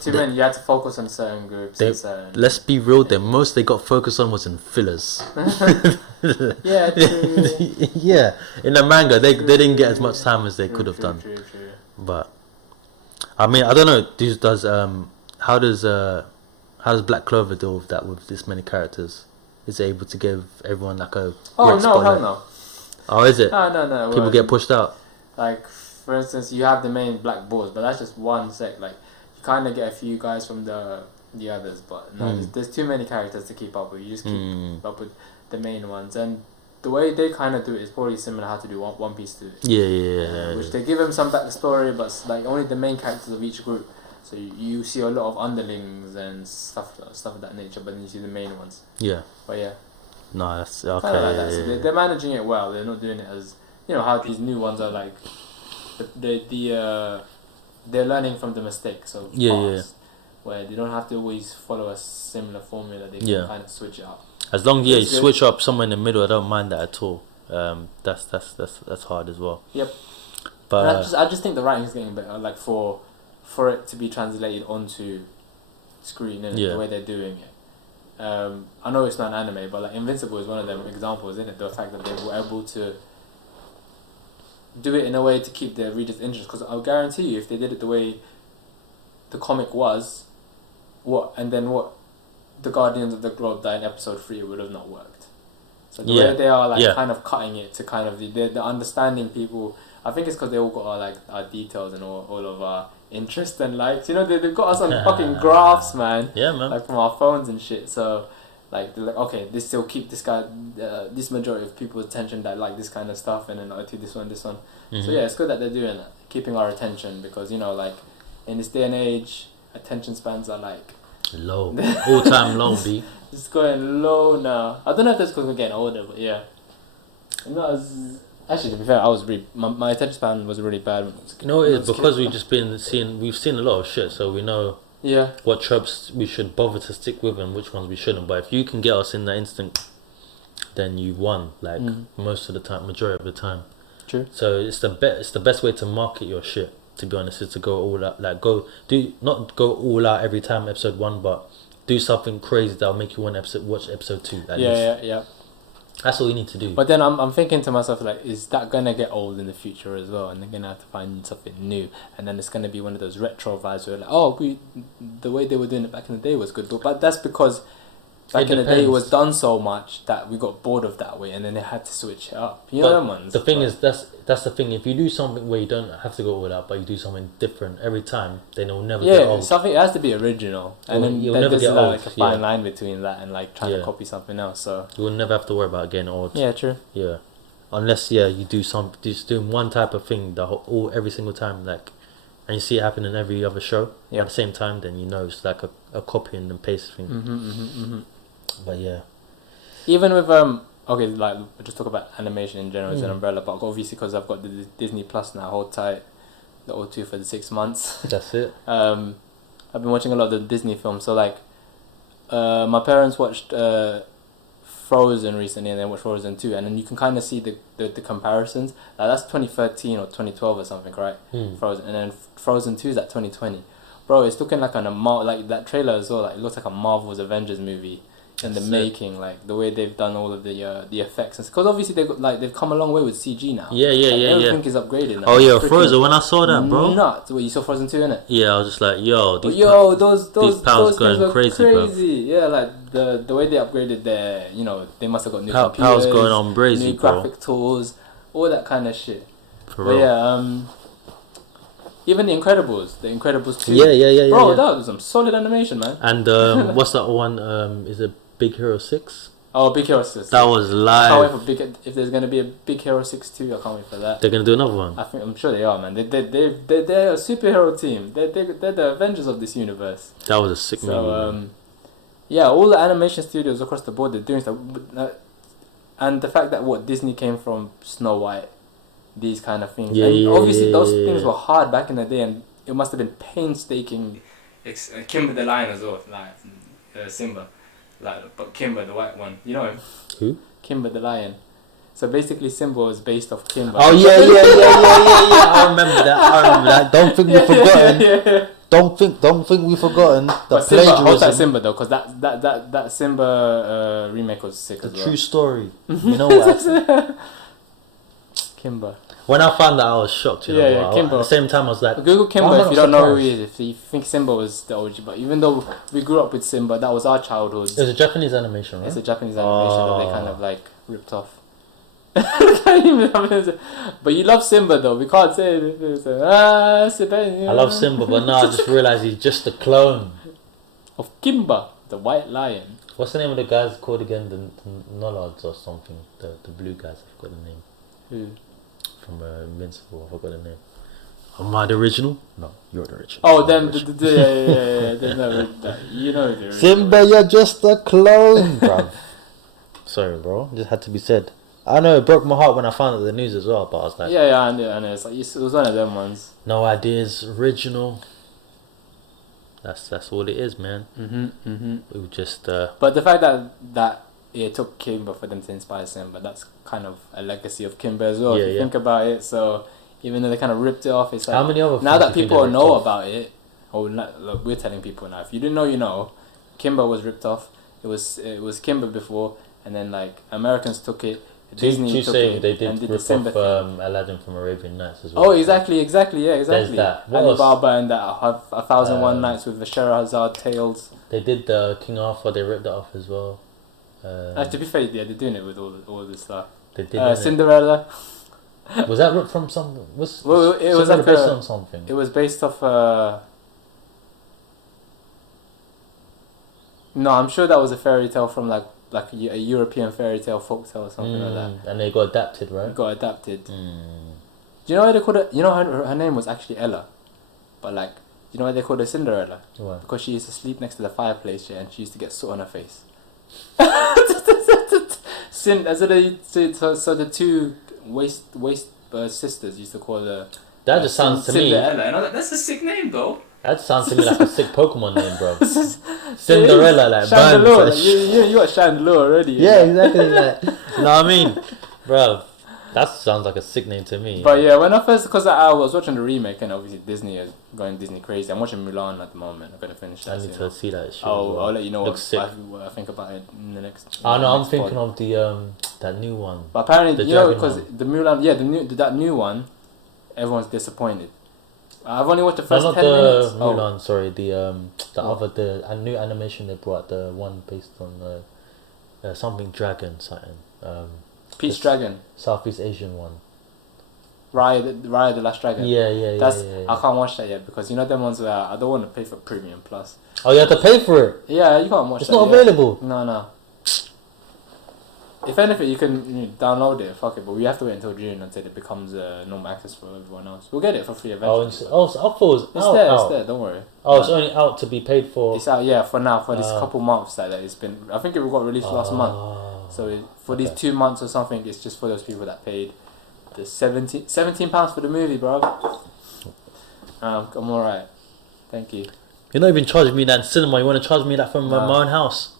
too many. You had to focus on certain groups. Let's be real. The most they got focused on was in fillers. Yeah, true. Yeah, in the manga, they didn't get as much time as they could have done. True. But I mean, I don't know. How does Black Clover deal with that, with this many characters? Is it able to give everyone like a Oh no, spotlight? hell no. Oh, is it? No. People get pushed out. Like, for instance, you have the main Black Bulls, but that's just one sect. Like, you kind of get a few guys from the others, but no, there's too many characters to keep up with. You just keep up with the main ones, and the way they kind of do it is probably similar how to do One Piece do it. Yeah. Which they give them some backstory, but like only the main characters of each group. So you see a lot of underlings and stuff of that nature, but then you see the main ones. Yeah. But yeah. No, that's okay. Like that. So they're managing it well. They're not doing it as how these new ones are like. They're learning from the mistakes of past, where they don't have to always follow a similar formula. They can kind of switch it up. As long as you switch up somewhere in the middle, I don't mind that at all. That's hard as well. Yep. But I just think the writing's getting better. Like for it to be translated onto screen, the way they're doing it. I know it's not an anime, but like Invincible is one of them examples, isn't it? The fact that they were able to do it in a way to keep their readers' interest. Because I'll guarantee you, if they did it the way the comic was, the Guardians of the Globe died in episode 3, it would have not worked. So the way they are kind of cutting it to kind of the understanding people. I think it's because they all got our details and all of our interest and likes. They've got us on fucking graphs, man. Yeah, man. Like from our phones and shit. So like they're like, okay, this will keep this guy, this majority of people's attention that like this kind of stuff, and then to this one. So yeah, it's good that they're doing that, keeping our attention, because like in this day and age, attention spans are like low, all time low, B. It's going low now. I don't know if that's because we're getting older, but yeah. Actually, to be fair, my attention span was really bad when I was a kid. No, it is because we've seen a lot of shit, so we know what tropes we should bother to stick with and which ones we shouldn't. But if you can get us in that instant, then you won. Like most of the time, majority of the time. True. So it's the best way to market your shit. To be honest, is to go all out. Like not go all out every time episode 1, but do something crazy that'll make you want to watch episode 2. At least. Yeah. That's all you need to do. But then I'm thinking to myself, like, is that gonna get old in the future as well? And they're gonna have to find something new, and then it's gonna be one of those retro vibes where like, the way they were doing it back in the day was good, but that's because back in the day it was done so much that we got bored of that way, and then they had to switch it up. Them ones. The thing is, that's the thing. If you do something where you don't have to go all out, but you do something different every time, then it will never get old. Something, it has to be original, and then you'll never get old. Like a fine line between that and like trying to copy something else. So you will never have to worry about getting old. Yeah, true. Yeah, unless you do just doing one type of thing every single time, like, and you see it happen in every other show at the same time, then it's like a copy and paste thing. But yeah. Even with okay, like just talk about animation in general as an umbrella, but obviously because I've got the Disney Plus now, hold tight, the O2 for the 6 months. That's it. I've been watching a lot of the Disney films. So like, my parents watched Frozen recently, and then watched Frozen 2, and then you can kind of see the comparisons. Like that's 2013 or 2012 or something, right? Frozen, and then Frozen 2 is at 2020. Bro, it's looking like like that trailer as well. Like it looks like a Marvel's Avengers movie. In the making, like the way they've done all of the effects, because obviously they've come a long way with CG now. Everything is upgraded now. Oh yeah, Frozen. When I saw that, bro. Nuts. What, you saw Frozen 2 innit? Yeah, I was just like, yo, these powers going crazy, bro. Yeah, like the way they upgraded their, they must have got new computers, powers going on crazy, new graphic tools, all that kind of shit. For real. Yeah, even the Incredibles 2. Yeah. Bro, that was some solid animation, man. And what's that one? Is it Big Hero 6? Oh, Big Hero 6. That was live. I can't wait for if there's gonna be a Big Hero 6 2. I can't wait for that. They're gonna do another one. I'm sure they are, man. They're a superhero team. They're the Avengers of this universe. That was a sick movie. Yeah, all the animation studios across the board, they're doing stuff. And the fact that Disney came from Snow White, these kind of things. Obviously those things were hard back in the day, and it must have been painstaking. Kimber the Lion as well, like Simba. But Kimber, the white one, you know him? Who? Kimber the Lion. So basically, Simba was based off Kimber. Oh yeah. I remember that. Don't think we've forgotten. Don't think we've forgotten the plagiarism. Hold that Simba though, because that Simba remake was sick as well. True story. You know what happened? Kimber. When I found that, I was shocked. Kimber. At the same time, I was like, Google Kimber if you don't know who he is. If you think Simba was the OG, but even though we grew up with Simba, that was our childhood. It's a Japanese animation, right? It's a Japanese animation that they kind of like ripped off. But you love Simba though. We can't say it. I love Simba, but now I just realised he's just a clone of Kimber, the white lion. What's the name of the guys called again? The Nollards or something. The blue guys. I forgot the name. Who? From Invincible, I forgot the name. Am I the original? No, you're the original. Oh, them, yeah. There's no, you know the original. Simba, you're just a clone, bruv. Sorry, bro. Just had to be said. I know it broke my heart when I found out the news as well, but I was like... Yeah, I know. It's like, it was one of them ones. No ideas, original. That's all it is, man. We were just... But the fact that it took Kimber for them to inspire Simba, that's kind of a legacy of Kimber as well, if you think about it. So even though they kind of ripped it off, it's like... How many other now that people know about it, look, we're telling people now. If you didn't know, you know. Kimber was ripped off. It was Kimber before, and then like Americans took it. Disney took it. They did the Simba off Aladdin from Arabian Nights as well. Oh, exactly, yeah, exactly. There's that. Alibaba and that 1001 Nights with the Sherazade tales. They did the King Arthur. They ripped it off as well. To be fair, yeah, they're doing it with all this stuff. They did. Cinderella. Was that ripped from something? It was like based on something. It was based off. No, I'm sure that was a fairy tale from like a European fairy tale, folk tale or something like that. And they got adapted, right? It got adapted. Do you know why they called it? You know her name was actually Ella, but like, you know why they called her Cinderella? Why? Because she used to sleep next to the fireplace, yeah, and she used to get soot on her face. So the two waste sisters used to call her. That just sounds to me. Cinderella. That's a sick name though. That sounds to me like a sick Pokemon name, bro. Cinderella, like Chandelure. Like, you got Chandelure already. Yeah, exactly. Like, you know what I mean, bro? That sounds like a sick name to me. But yeah, when because I was watching the remake, and obviously Disney is going Disney crazy. I'm watching Mulan at the moment. I'm gonna finish that. I need to see that shit. I'll let you know what I think about it in the next. I'm thinking of the that new one. But apparently, because the Mulan, that new one, everyone's disappointed. I've only watched the first 10 minutes. Mulan, sorry, the new animation they brought, the one based on something dragon, something. Peach Dragon. Southeast Asian one. Raya the Last Dragon. Yeah. I can't watch that yet because you know them ones where I don't want to pay for Premium Plus. Oh, you have to pay for it? Yeah, you can't watch it's that. It's not available? No. If anything, you can download it. Fuck it, but we have to wait until June until it becomes normal access for everyone else. We'll get it for free eventually. So I thought it was It's there. Don't worry. It's only out to be paid for. It's out, for now, for this couple months that it's been. I think it got released last month. So for these 2 months or something, it's just for those people that paid the £17 for the movie, bro. I'm alright. Thank you. You're not even charging me that in cinema. You want to charge me that from my own house?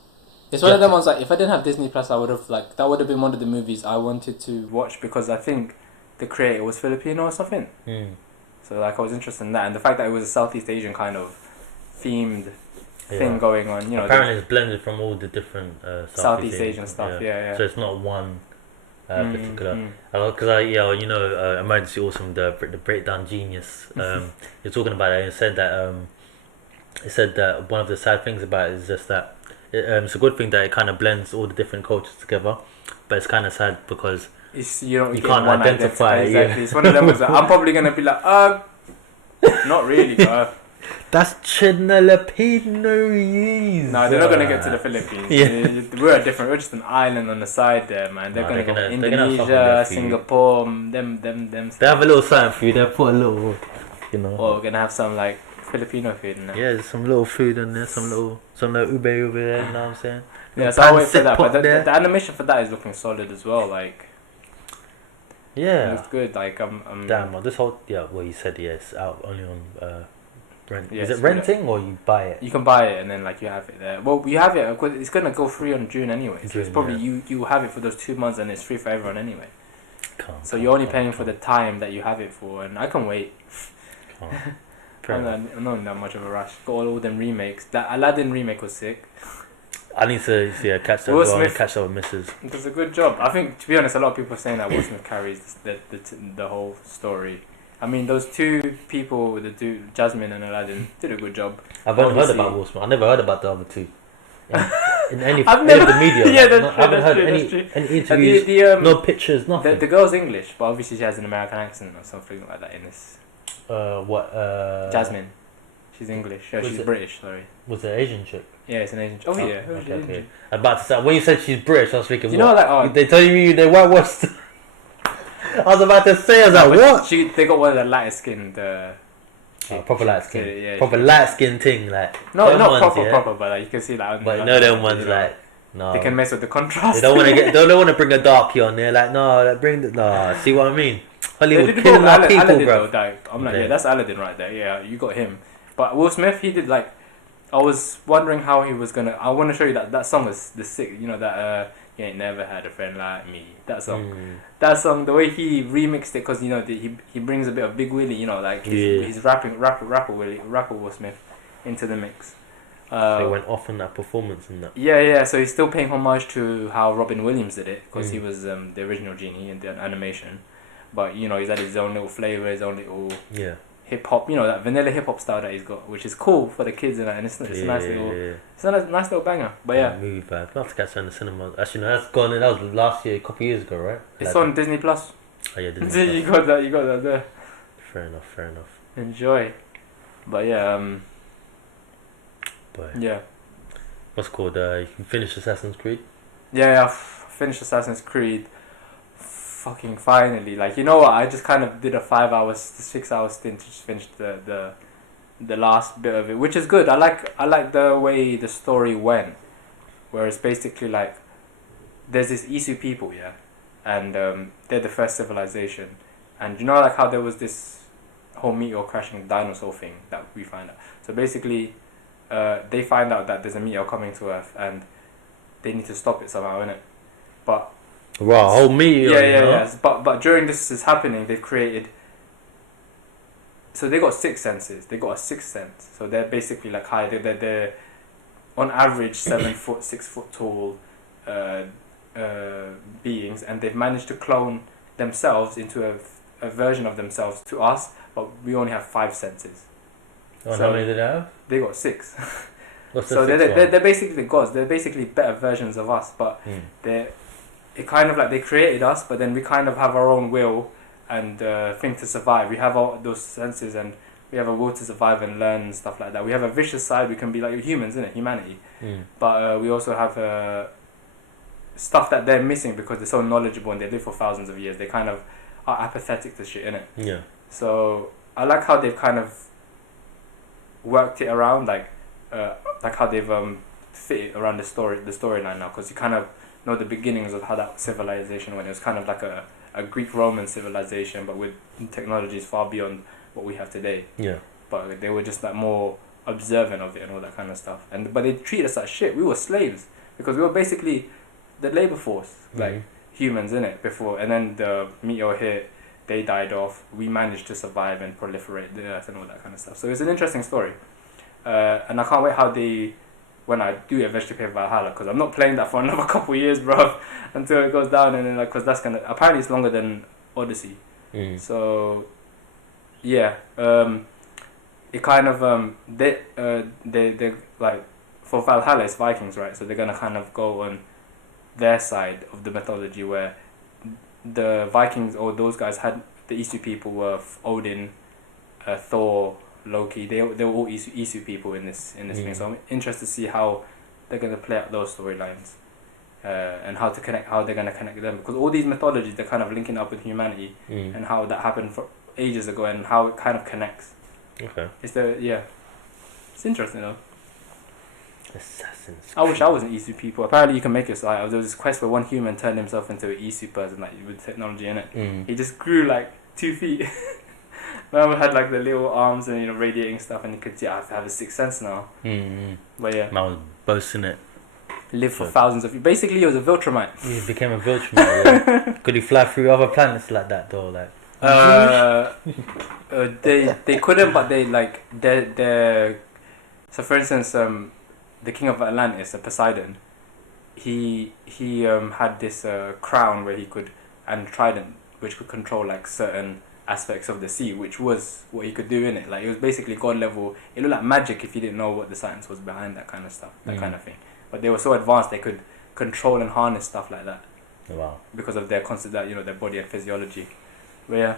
It's one of them ones like, if I didn't have Disney Plus, I would have that would have been one of the movies I wanted to watch because I think the creator was Filipino or something. So I was interested in that, and the fact that it was a Southeast Asian kind of themed thing going on. Apparently it's blended from all the different Southeast Asian stuff. Yeah. So it's not one particular. Because Emergency Awesome, the breakdown genius. You're talking about it. And it said that one of the sad things about it is just that. It's a good thing that it kind of blends all the different cultures together, but it's kind of sad because you can't identify. Exactly, it's one of them. I'm probably gonna be like, not really, bro. That's Chinalapinoese. No, they're not gonna get to the Philippines. We're just an island on the side there, man. They're gonna go to Indonesia, Singapore, them. They have a little something for you. They put a little, Well, we're gonna have some like Filipino food in there. Yeah, there's some little food in there, some little ube there, you know what I'm saying? Yeah, so I'll wait for that. But the animation for that is looking solid as well, like. Yeah. It looks good, like Damn, this whole you said it's out only on rent. Yeah, is it renting or you buy it? You can buy it and then you have it there. Well, you have it because it's gonna go free on June anyway. So it's probably you have it for those 2 months and it's free for everyone anyway. So you're only paying for the time that you have it for, and I can wait. I'm not in that much of a rush. Got all them remakes. That Aladdin remake was sick. I need to catch up with Mrs. It does a good job. I think, to be honest, a lot of people are saying that Will Smith carries the whole story. I mean, those two people, Jasmine and Aladdin, did a good job. I've only heard about Will Smith. I never heard about the other two. In any of the media. Yeah, that's true. I haven't heard any interviews, no pictures, nothing. The girl's English, but obviously she has an American accent or something like that in this. Jasmine. She's English. She's British, sorry. Was it an Asian chick? Yeah, it's an Asian chick. Okay. I'm about to say, when you said she's British, I was thinking, they telling you they whitewashed. I was about to say, what? They got one of the lighter skinned. Proper light skin. Proper light skin thing, like. No, not proper, but you can see that. But them ones, no. They can mess with the contrast. They don't want to they don't want to bring a darkie on there. Like, see what I mean? Hollywood killing our people, Aladdin, bro. I'm like, that's Aladdin right there. Yeah, you got him. But Will Smith, he did I was wondering how he was gonna. I want to show you that song is the sick. That you ain't never had a friend like me. That song. That song, the way he remixed it, because he brings a bit of Big Willie. He's rapper Will Smith into the mix. They went off on that performance and that. Yeah. So he's still paying homage to how Robin Williams did it, because he was the original genie in the animation. But he's had his own little flavor, his own little hip hop. That vanilla hip hop style that he's got, which is cool for the kids and it's a nice little banger. But movie vibe. I have to catch that in the cinema. Actually, no, that's gone. That was last year, a couple of years ago, right? It's on Disney Plus. Oh yeah, Disney Plus. You got that there. Fair enough. Enjoy. But what's called? You finished Assassin's Creed. Yeah, I've finished Assassin's Creed. Fucking finally, you know what? I just kind of did a 6 hour stint to just finish the last bit of it, which is good. I like the way the story went, where it's basically there's this Isu people, and they're the first civilization, and how there was this whole meteor crashing dinosaur thing that we find out. So basically, they find out that there's a meteor coming to Earth, and they need to stop it somehow, innit? But wow, whole meteor. Yeah. But during this is happening, they've created. So they got 6 senses. They got a 6th sense. So they're basically high. They're on average 7 foot, 6 foot tall beings, and they've managed to clone themselves into a version of themselves to us. But we only have 5 senses. Oh, so how many did they have? They got 6. What's the so sixth they're basically gods. They're basically better versions of us. But it kind of they created us, but then we kind of have our own will and thing to survive. We have all those senses, and we have a will to survive and learn and stuff like that. We have a vicious side. We can be like humans, innit? Humanity. But we also have stuff that they're missing because they're so knowledgeable and they live for thousands of years. They kind of are apathetic to shit, innit? Yeah. So I like how they've kind of worked it around, like how they've fit it around the storyline now, because you kind of know the beginnings of how that civilization went. It was kind of like a Greek-Roman civilization, but with technologies far beyond what we have today. Yeah. But they were just like more observant of it and all that kind of stuff. But they treated us like shit. We were slaves because we were basically the labor force, like humans, innit, before. And then the meteor hit, they died off. We managed to survive and proliferate the earth and all that kind of stuff. So it's an interesting story. And I can't wait how they, when I do eventually play Valhalla, because I'm not playing that for another couple of years, bro, until it goes down. And then, like, because that's gonna, apparently it's longer than Odyssey. So yeah, it kind of they like, for Valhalla it's Vikings, right? So they're gonna kind of go on their side of the mythology, where the Vikings, or those guys, had the Isu people were Odin, Thor, Loki. They were all Isu people in this thing. So I'm interested to see how they're gonna play out those storylines, and how they're gonna connect them, because all these mythologies, they're kind of linking up with humanity, and how that happened for ages ago and how it kind of connects. Okay. It's interesting though. Assassin's. I wish I was an Isu people. Apparently you can make it so, like, there was this quest where one human turned himself into an Isu person, like, with technology in it. He just grew like 2 feet. Man had like the little arms and, you know, radiating stuff, and you could see I have a sixth sense now. But yeah, Man was boasting it. Lived for thousands of years. Basically, he was a Viltrumite. He became a Viltrumite. Yeah. Could he fly through other planets like that though? Like. They couldn't, but they're so for instance, the king of Atlantis, Poseidon, he had this crown where he could, and trident, which could control like certain aspects of the sea, which was what he could do in it. Like, it was basically god level. It looked like magic if you didn't know what the science was behind that kind of stuff, that kind of thing. But they were so advanced they could control and harness stuff like that. Wow. Because of their constant, you know, their body and physiology. But yeah.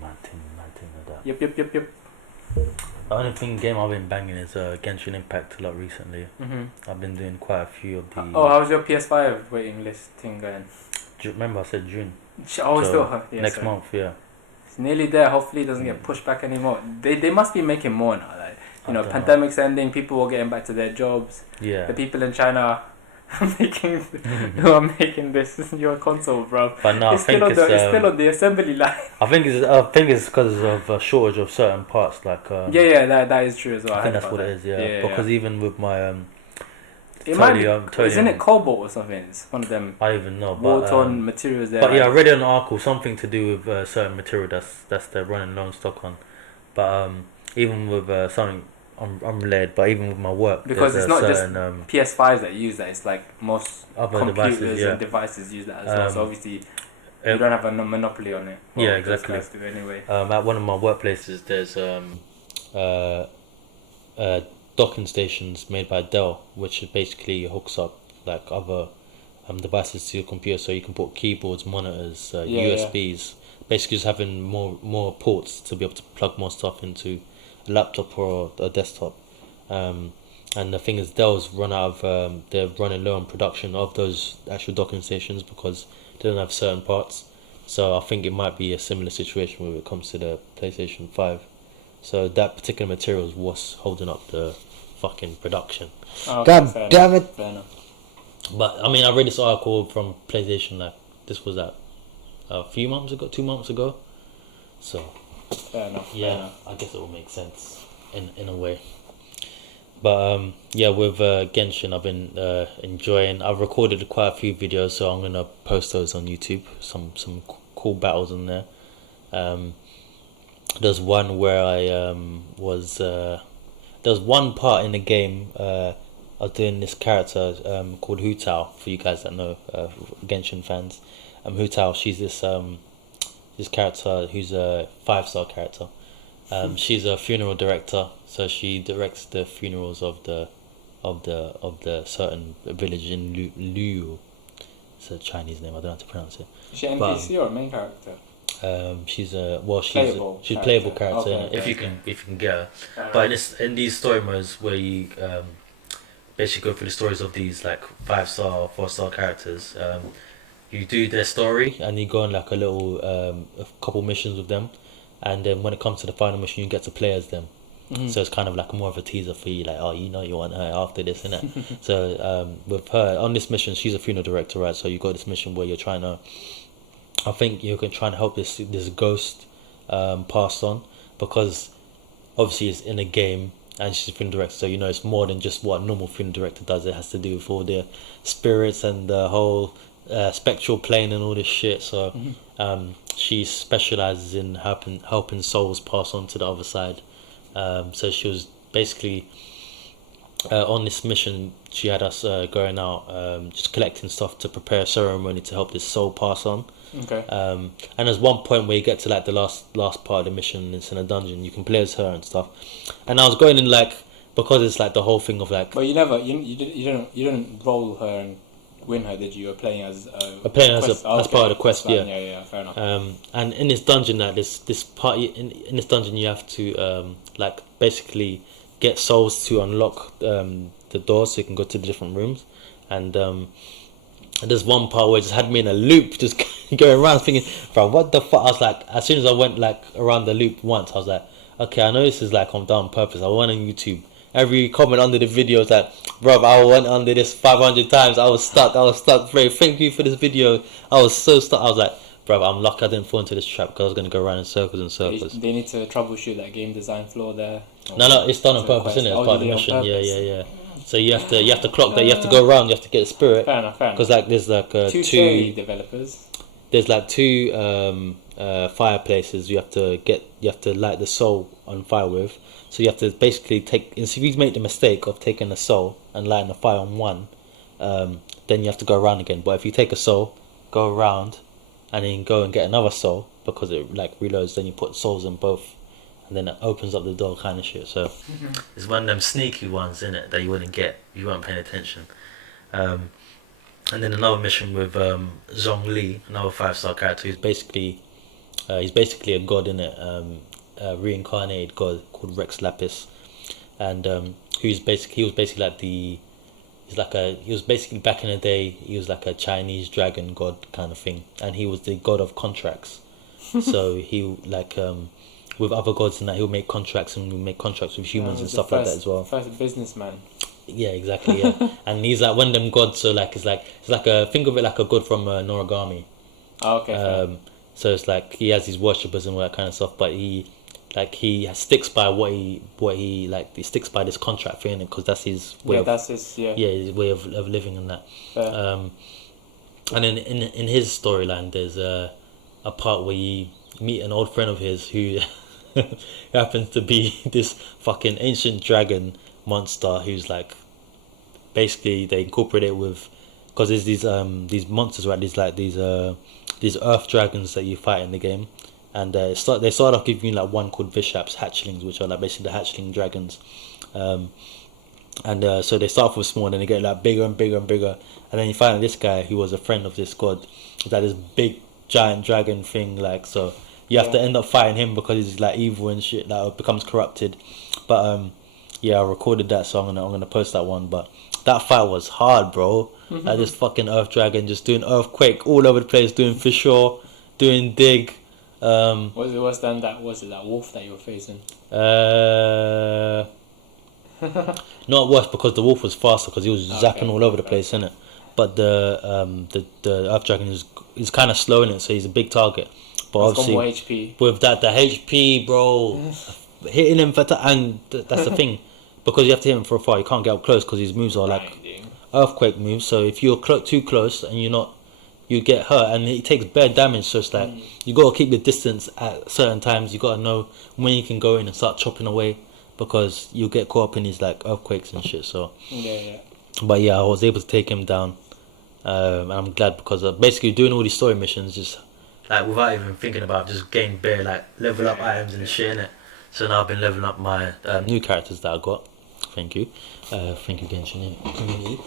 Martin like that. Yep. The only game I've been banging is Genshin Impact a lot recently. I've been doing quite a few of the. Oh, how's your PS5 waiting list thing going? Remember I said June. Oh, still next month, yeah. It's nearly there. Hopefully, it doesn't get pushed back anymore. They must be making more now. Like, you know, pandemic's ending. People are getting back to their jobs. Yeah. The people in China who are making this your console, bro. But no, it's still on the assembly line. I think it's because of a shortage of certain parts, like. That is true as well. I think that's what it is. Yeah. Because even with my isn't it cobalt or something? It's one of them. I don't even know. Bolt-on materials there. But yeah, I read an article, something to do with certain material that's they're running low on stock on. But even with something unrelated, but even with my work, because it's not just PS5s that use that. It's like most other computers and devices use that as well. So obviously, you don't have a monopoly on it. Well, yeah, exactly. Those guys do anyway. At one of my workplaces, there's docking stations made by Dell, which basically hooks up like other devices to your computer, so you can put keyboards, monitors, USBs. Basically, just having more ports to be able to plug more stuff into a laptop or a desktop. And the thing is, Dell's run out of they're running low on production of those actual docking stations because they don't have certain parts. So I think it might be a similar situation when it comes to the PlayStation 5. So that particular material is what's holding up the fucking production. Oh, God damn it! Fair enough. But I mean, I read this article from PlayStation, like this was a few months ago, 2 months ago. So fair enough. I guess it will make sense in a way. But with Genshin, I've been enjoying. I've recorded quite a few videos, so I'm gonna post those on YouTube. Some cool battles in there. There's one where I there's one part in the game. I was doing this character called Hu Tao, for you guys that know Genshin fans. Hu Tao, she's this character who's a 5-star character. She's a funeral director, so she directs the funerals of the certain village in Liu. It's a Chinese name. I don't know how to pronounce it. Is she NPC or main character? She's playable character, okay, if you can get her. But in these story modes where you basically go through the stories of these like 5-star, 4-star characters. You do their story and you go on like a couple missions with them, and then when it comes to the final mission, you get to play as them. So it's kind of like more of a teaser for you, like, oh, you know, you want her after this, innit? So with her on this mission, she's a funeral director, right? So you got this mission where you're trying to, I think you can try and help this ghost pass on, because obviously it's in a game and she's a funeral director, so you know it's more than just what a normal funeral director does. It has to do with all the spirits and the whole spectral plane and all this shit. So she specializes in helping souls pass on to the other side. So she was basically on this mission. She had us going out, just collecting stuff to prepare a ceremony to help this soul pass on. Okay. And there's one point where you get to like the last part of the mission. It's in a dungeon. You can play as her and stuff. And I was going in like, because it's like the whole thing of like. But you didn't roll her and win her, did you? You're playing as as part of the quest. Yeah, fair enough. And in this dungeon, like this part in this dungeon, you have to like basically get souls to unlock the doors so you can go to the different rooms. And there's one part where it just had me in a loop, just going around thinking, bro, what the fuck? I was like, as soon as I went like around the loop once, I was like, okay, I know this is like I'm done on purpose. I went on YouTube. Every comment under the video is like, bro, I went under this 500 times. I was stuck, bro. Thank you for this video. I was so stuck. I was like, bro, I'm lucky I didn't fall into this trap, because I was going to go around in circles and circles. They need to troubleshoot that game design flaw there. No, it's done on purpose, isn't it? It's part of the mission. Yeah. So you have to clock that. You have to go around. You have to get a spirit. Fair enough. Because like there's like two developers. There's like two fireplaces. You have to light the soul on fire with. So you have to basically take. If you make the mistake of taking a soul and lighting the fire on one, then you have to go around again. But if you take a soul, go around, and then go and get another soul, because it like reloads. Then you put souls in both, and then it opens up the door, kind of shit. So it's one of them sneaky ones, in it, that you wouldn't get if you weren't paying attention. And then another mission with Zhong Li, another 5-star character, who's basically a god, in it, a reincarnated god called Rex Lapis, and he was basically like he was basically back in the day, he was like a Chinese dragon god kind of thing, and he was the god of contracts. So he like with other gods and that, he'll make contracts, and we'll make contracts with humans and stuff like that as well. First businessman. Yeah, exactly. Yeah, and he's like one of them gods. So like it's like a, think of it like a god from Noragami. Oh, okay. So it's like he has his worshippers and all that kind of stuff, but he sticks by what he like. He sticks by this contract thing, because that's his way. His way of living and that. And then in his storyline, there's a part where you meet an old friend of his who happens to be this fucking ancient dragon monster, who's like, basically they incorporate it with, because there's these monsters, right? These earth dragons that you fight in the game, and they start off giving you like one called Vishap's hatchlings, which are like basically the hatchling dragons. So they start off with small, and then they get like bigger and bigger and bigger, and then you find this guy who was a friend of this god, is like this big giant dragon thing, like, so you have to end up fighting him because he's like evil and shit, like becomes corrupted. But I recorded that, so I'm gonna post that one. But that fight was hard, bro. Like this fucking earth dragon just doing earthquake all over the place, doing fissure, doing dig. Was it worse than that? Was it that wolf that you were facing? Not worse, because the wolf was faster, because he was zapping all over the place, innit? But the earth dragon is kind of slow in it, so he's a big target. But obviously, more HP. With that, the HP, bro, hitting him and that's the thing, because you have to hit him from far. You can't get up close, because his moves are like earthquake moves. So if you're too close and you get hurt, and it takes bare damage. So it's like you gotta keep the distance at certain times. You gotta know when you can go in and start chopping away, because you get caught up in these like earthquakes and shit. So But I was able to take him down, and I'm glad, because basically doing all these story missions, just like without even thinking about, just getting bare like level up items and shit, innit? So now I've been leveling up my new characters that I got. Thank you Genshin community.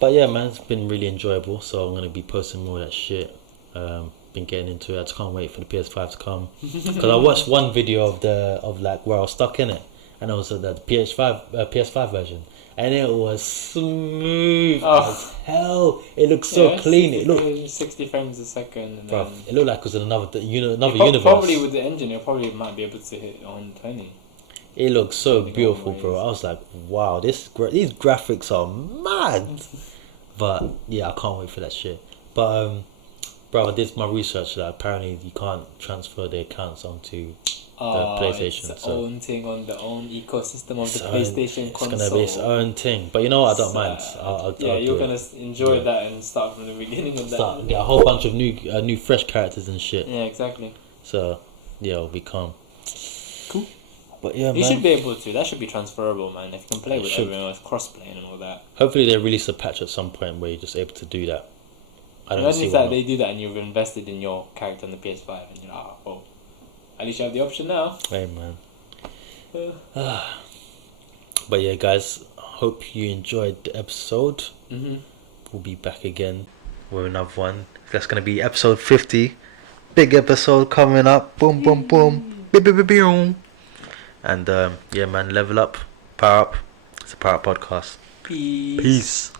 But yeah, man, it's been really enjoyable. So I'm gonna be posting more of that shit. Been getting into it. I just can't wait for the PS5 to come, because I watched one video of like where I was stuck in it, and it was the PS5 version, and it was smooth Oh. as hell. It looked so clean. It looked 60 frames a second. And Bruv, then it looked like it was in another another Pro- universe. Probably with the engine, it probably might be able to hit 120. It looks so Depending on beautiful, ways. bro. I was like, wow, these graphics are mad. But yeah, I can't wait for that shit. But bro, I did my research that apparently you can't transfer the accounts onto the PlayStation. It's So own thing on the own ecosystem of the own- PlayStation it's console. gonna be its own thing. But you know what? I don't mind. I'll you're do gonna it. enjoy Yeah. that and start from the beginning of Start, that. get a whole bunch of new fresh characters and shit. Yeah, exactly. So yeah, it'll be calm. Cool. But yeah, You man. should be able to. That should be transferable, man. If you can play It with should. everyone else, cross-playing and all that. Hopefully they release a patch at some point where you're just able to do that. I don't Imagine see if why that not. they do that and you've invested in your character on the PS5 and you're like, oh, well, at least you have the option now. Hey man. Uh, But yeah, guys, hope you enjoyed the episode. mm-hmm. We'll be back again with another one. That's gonna be episode 50. Big episode coming up. Boom, boom, boom. Beep, beep, beep, beep. And yeah, man, level up, power up. It's a power up podcast. Peace. Peace.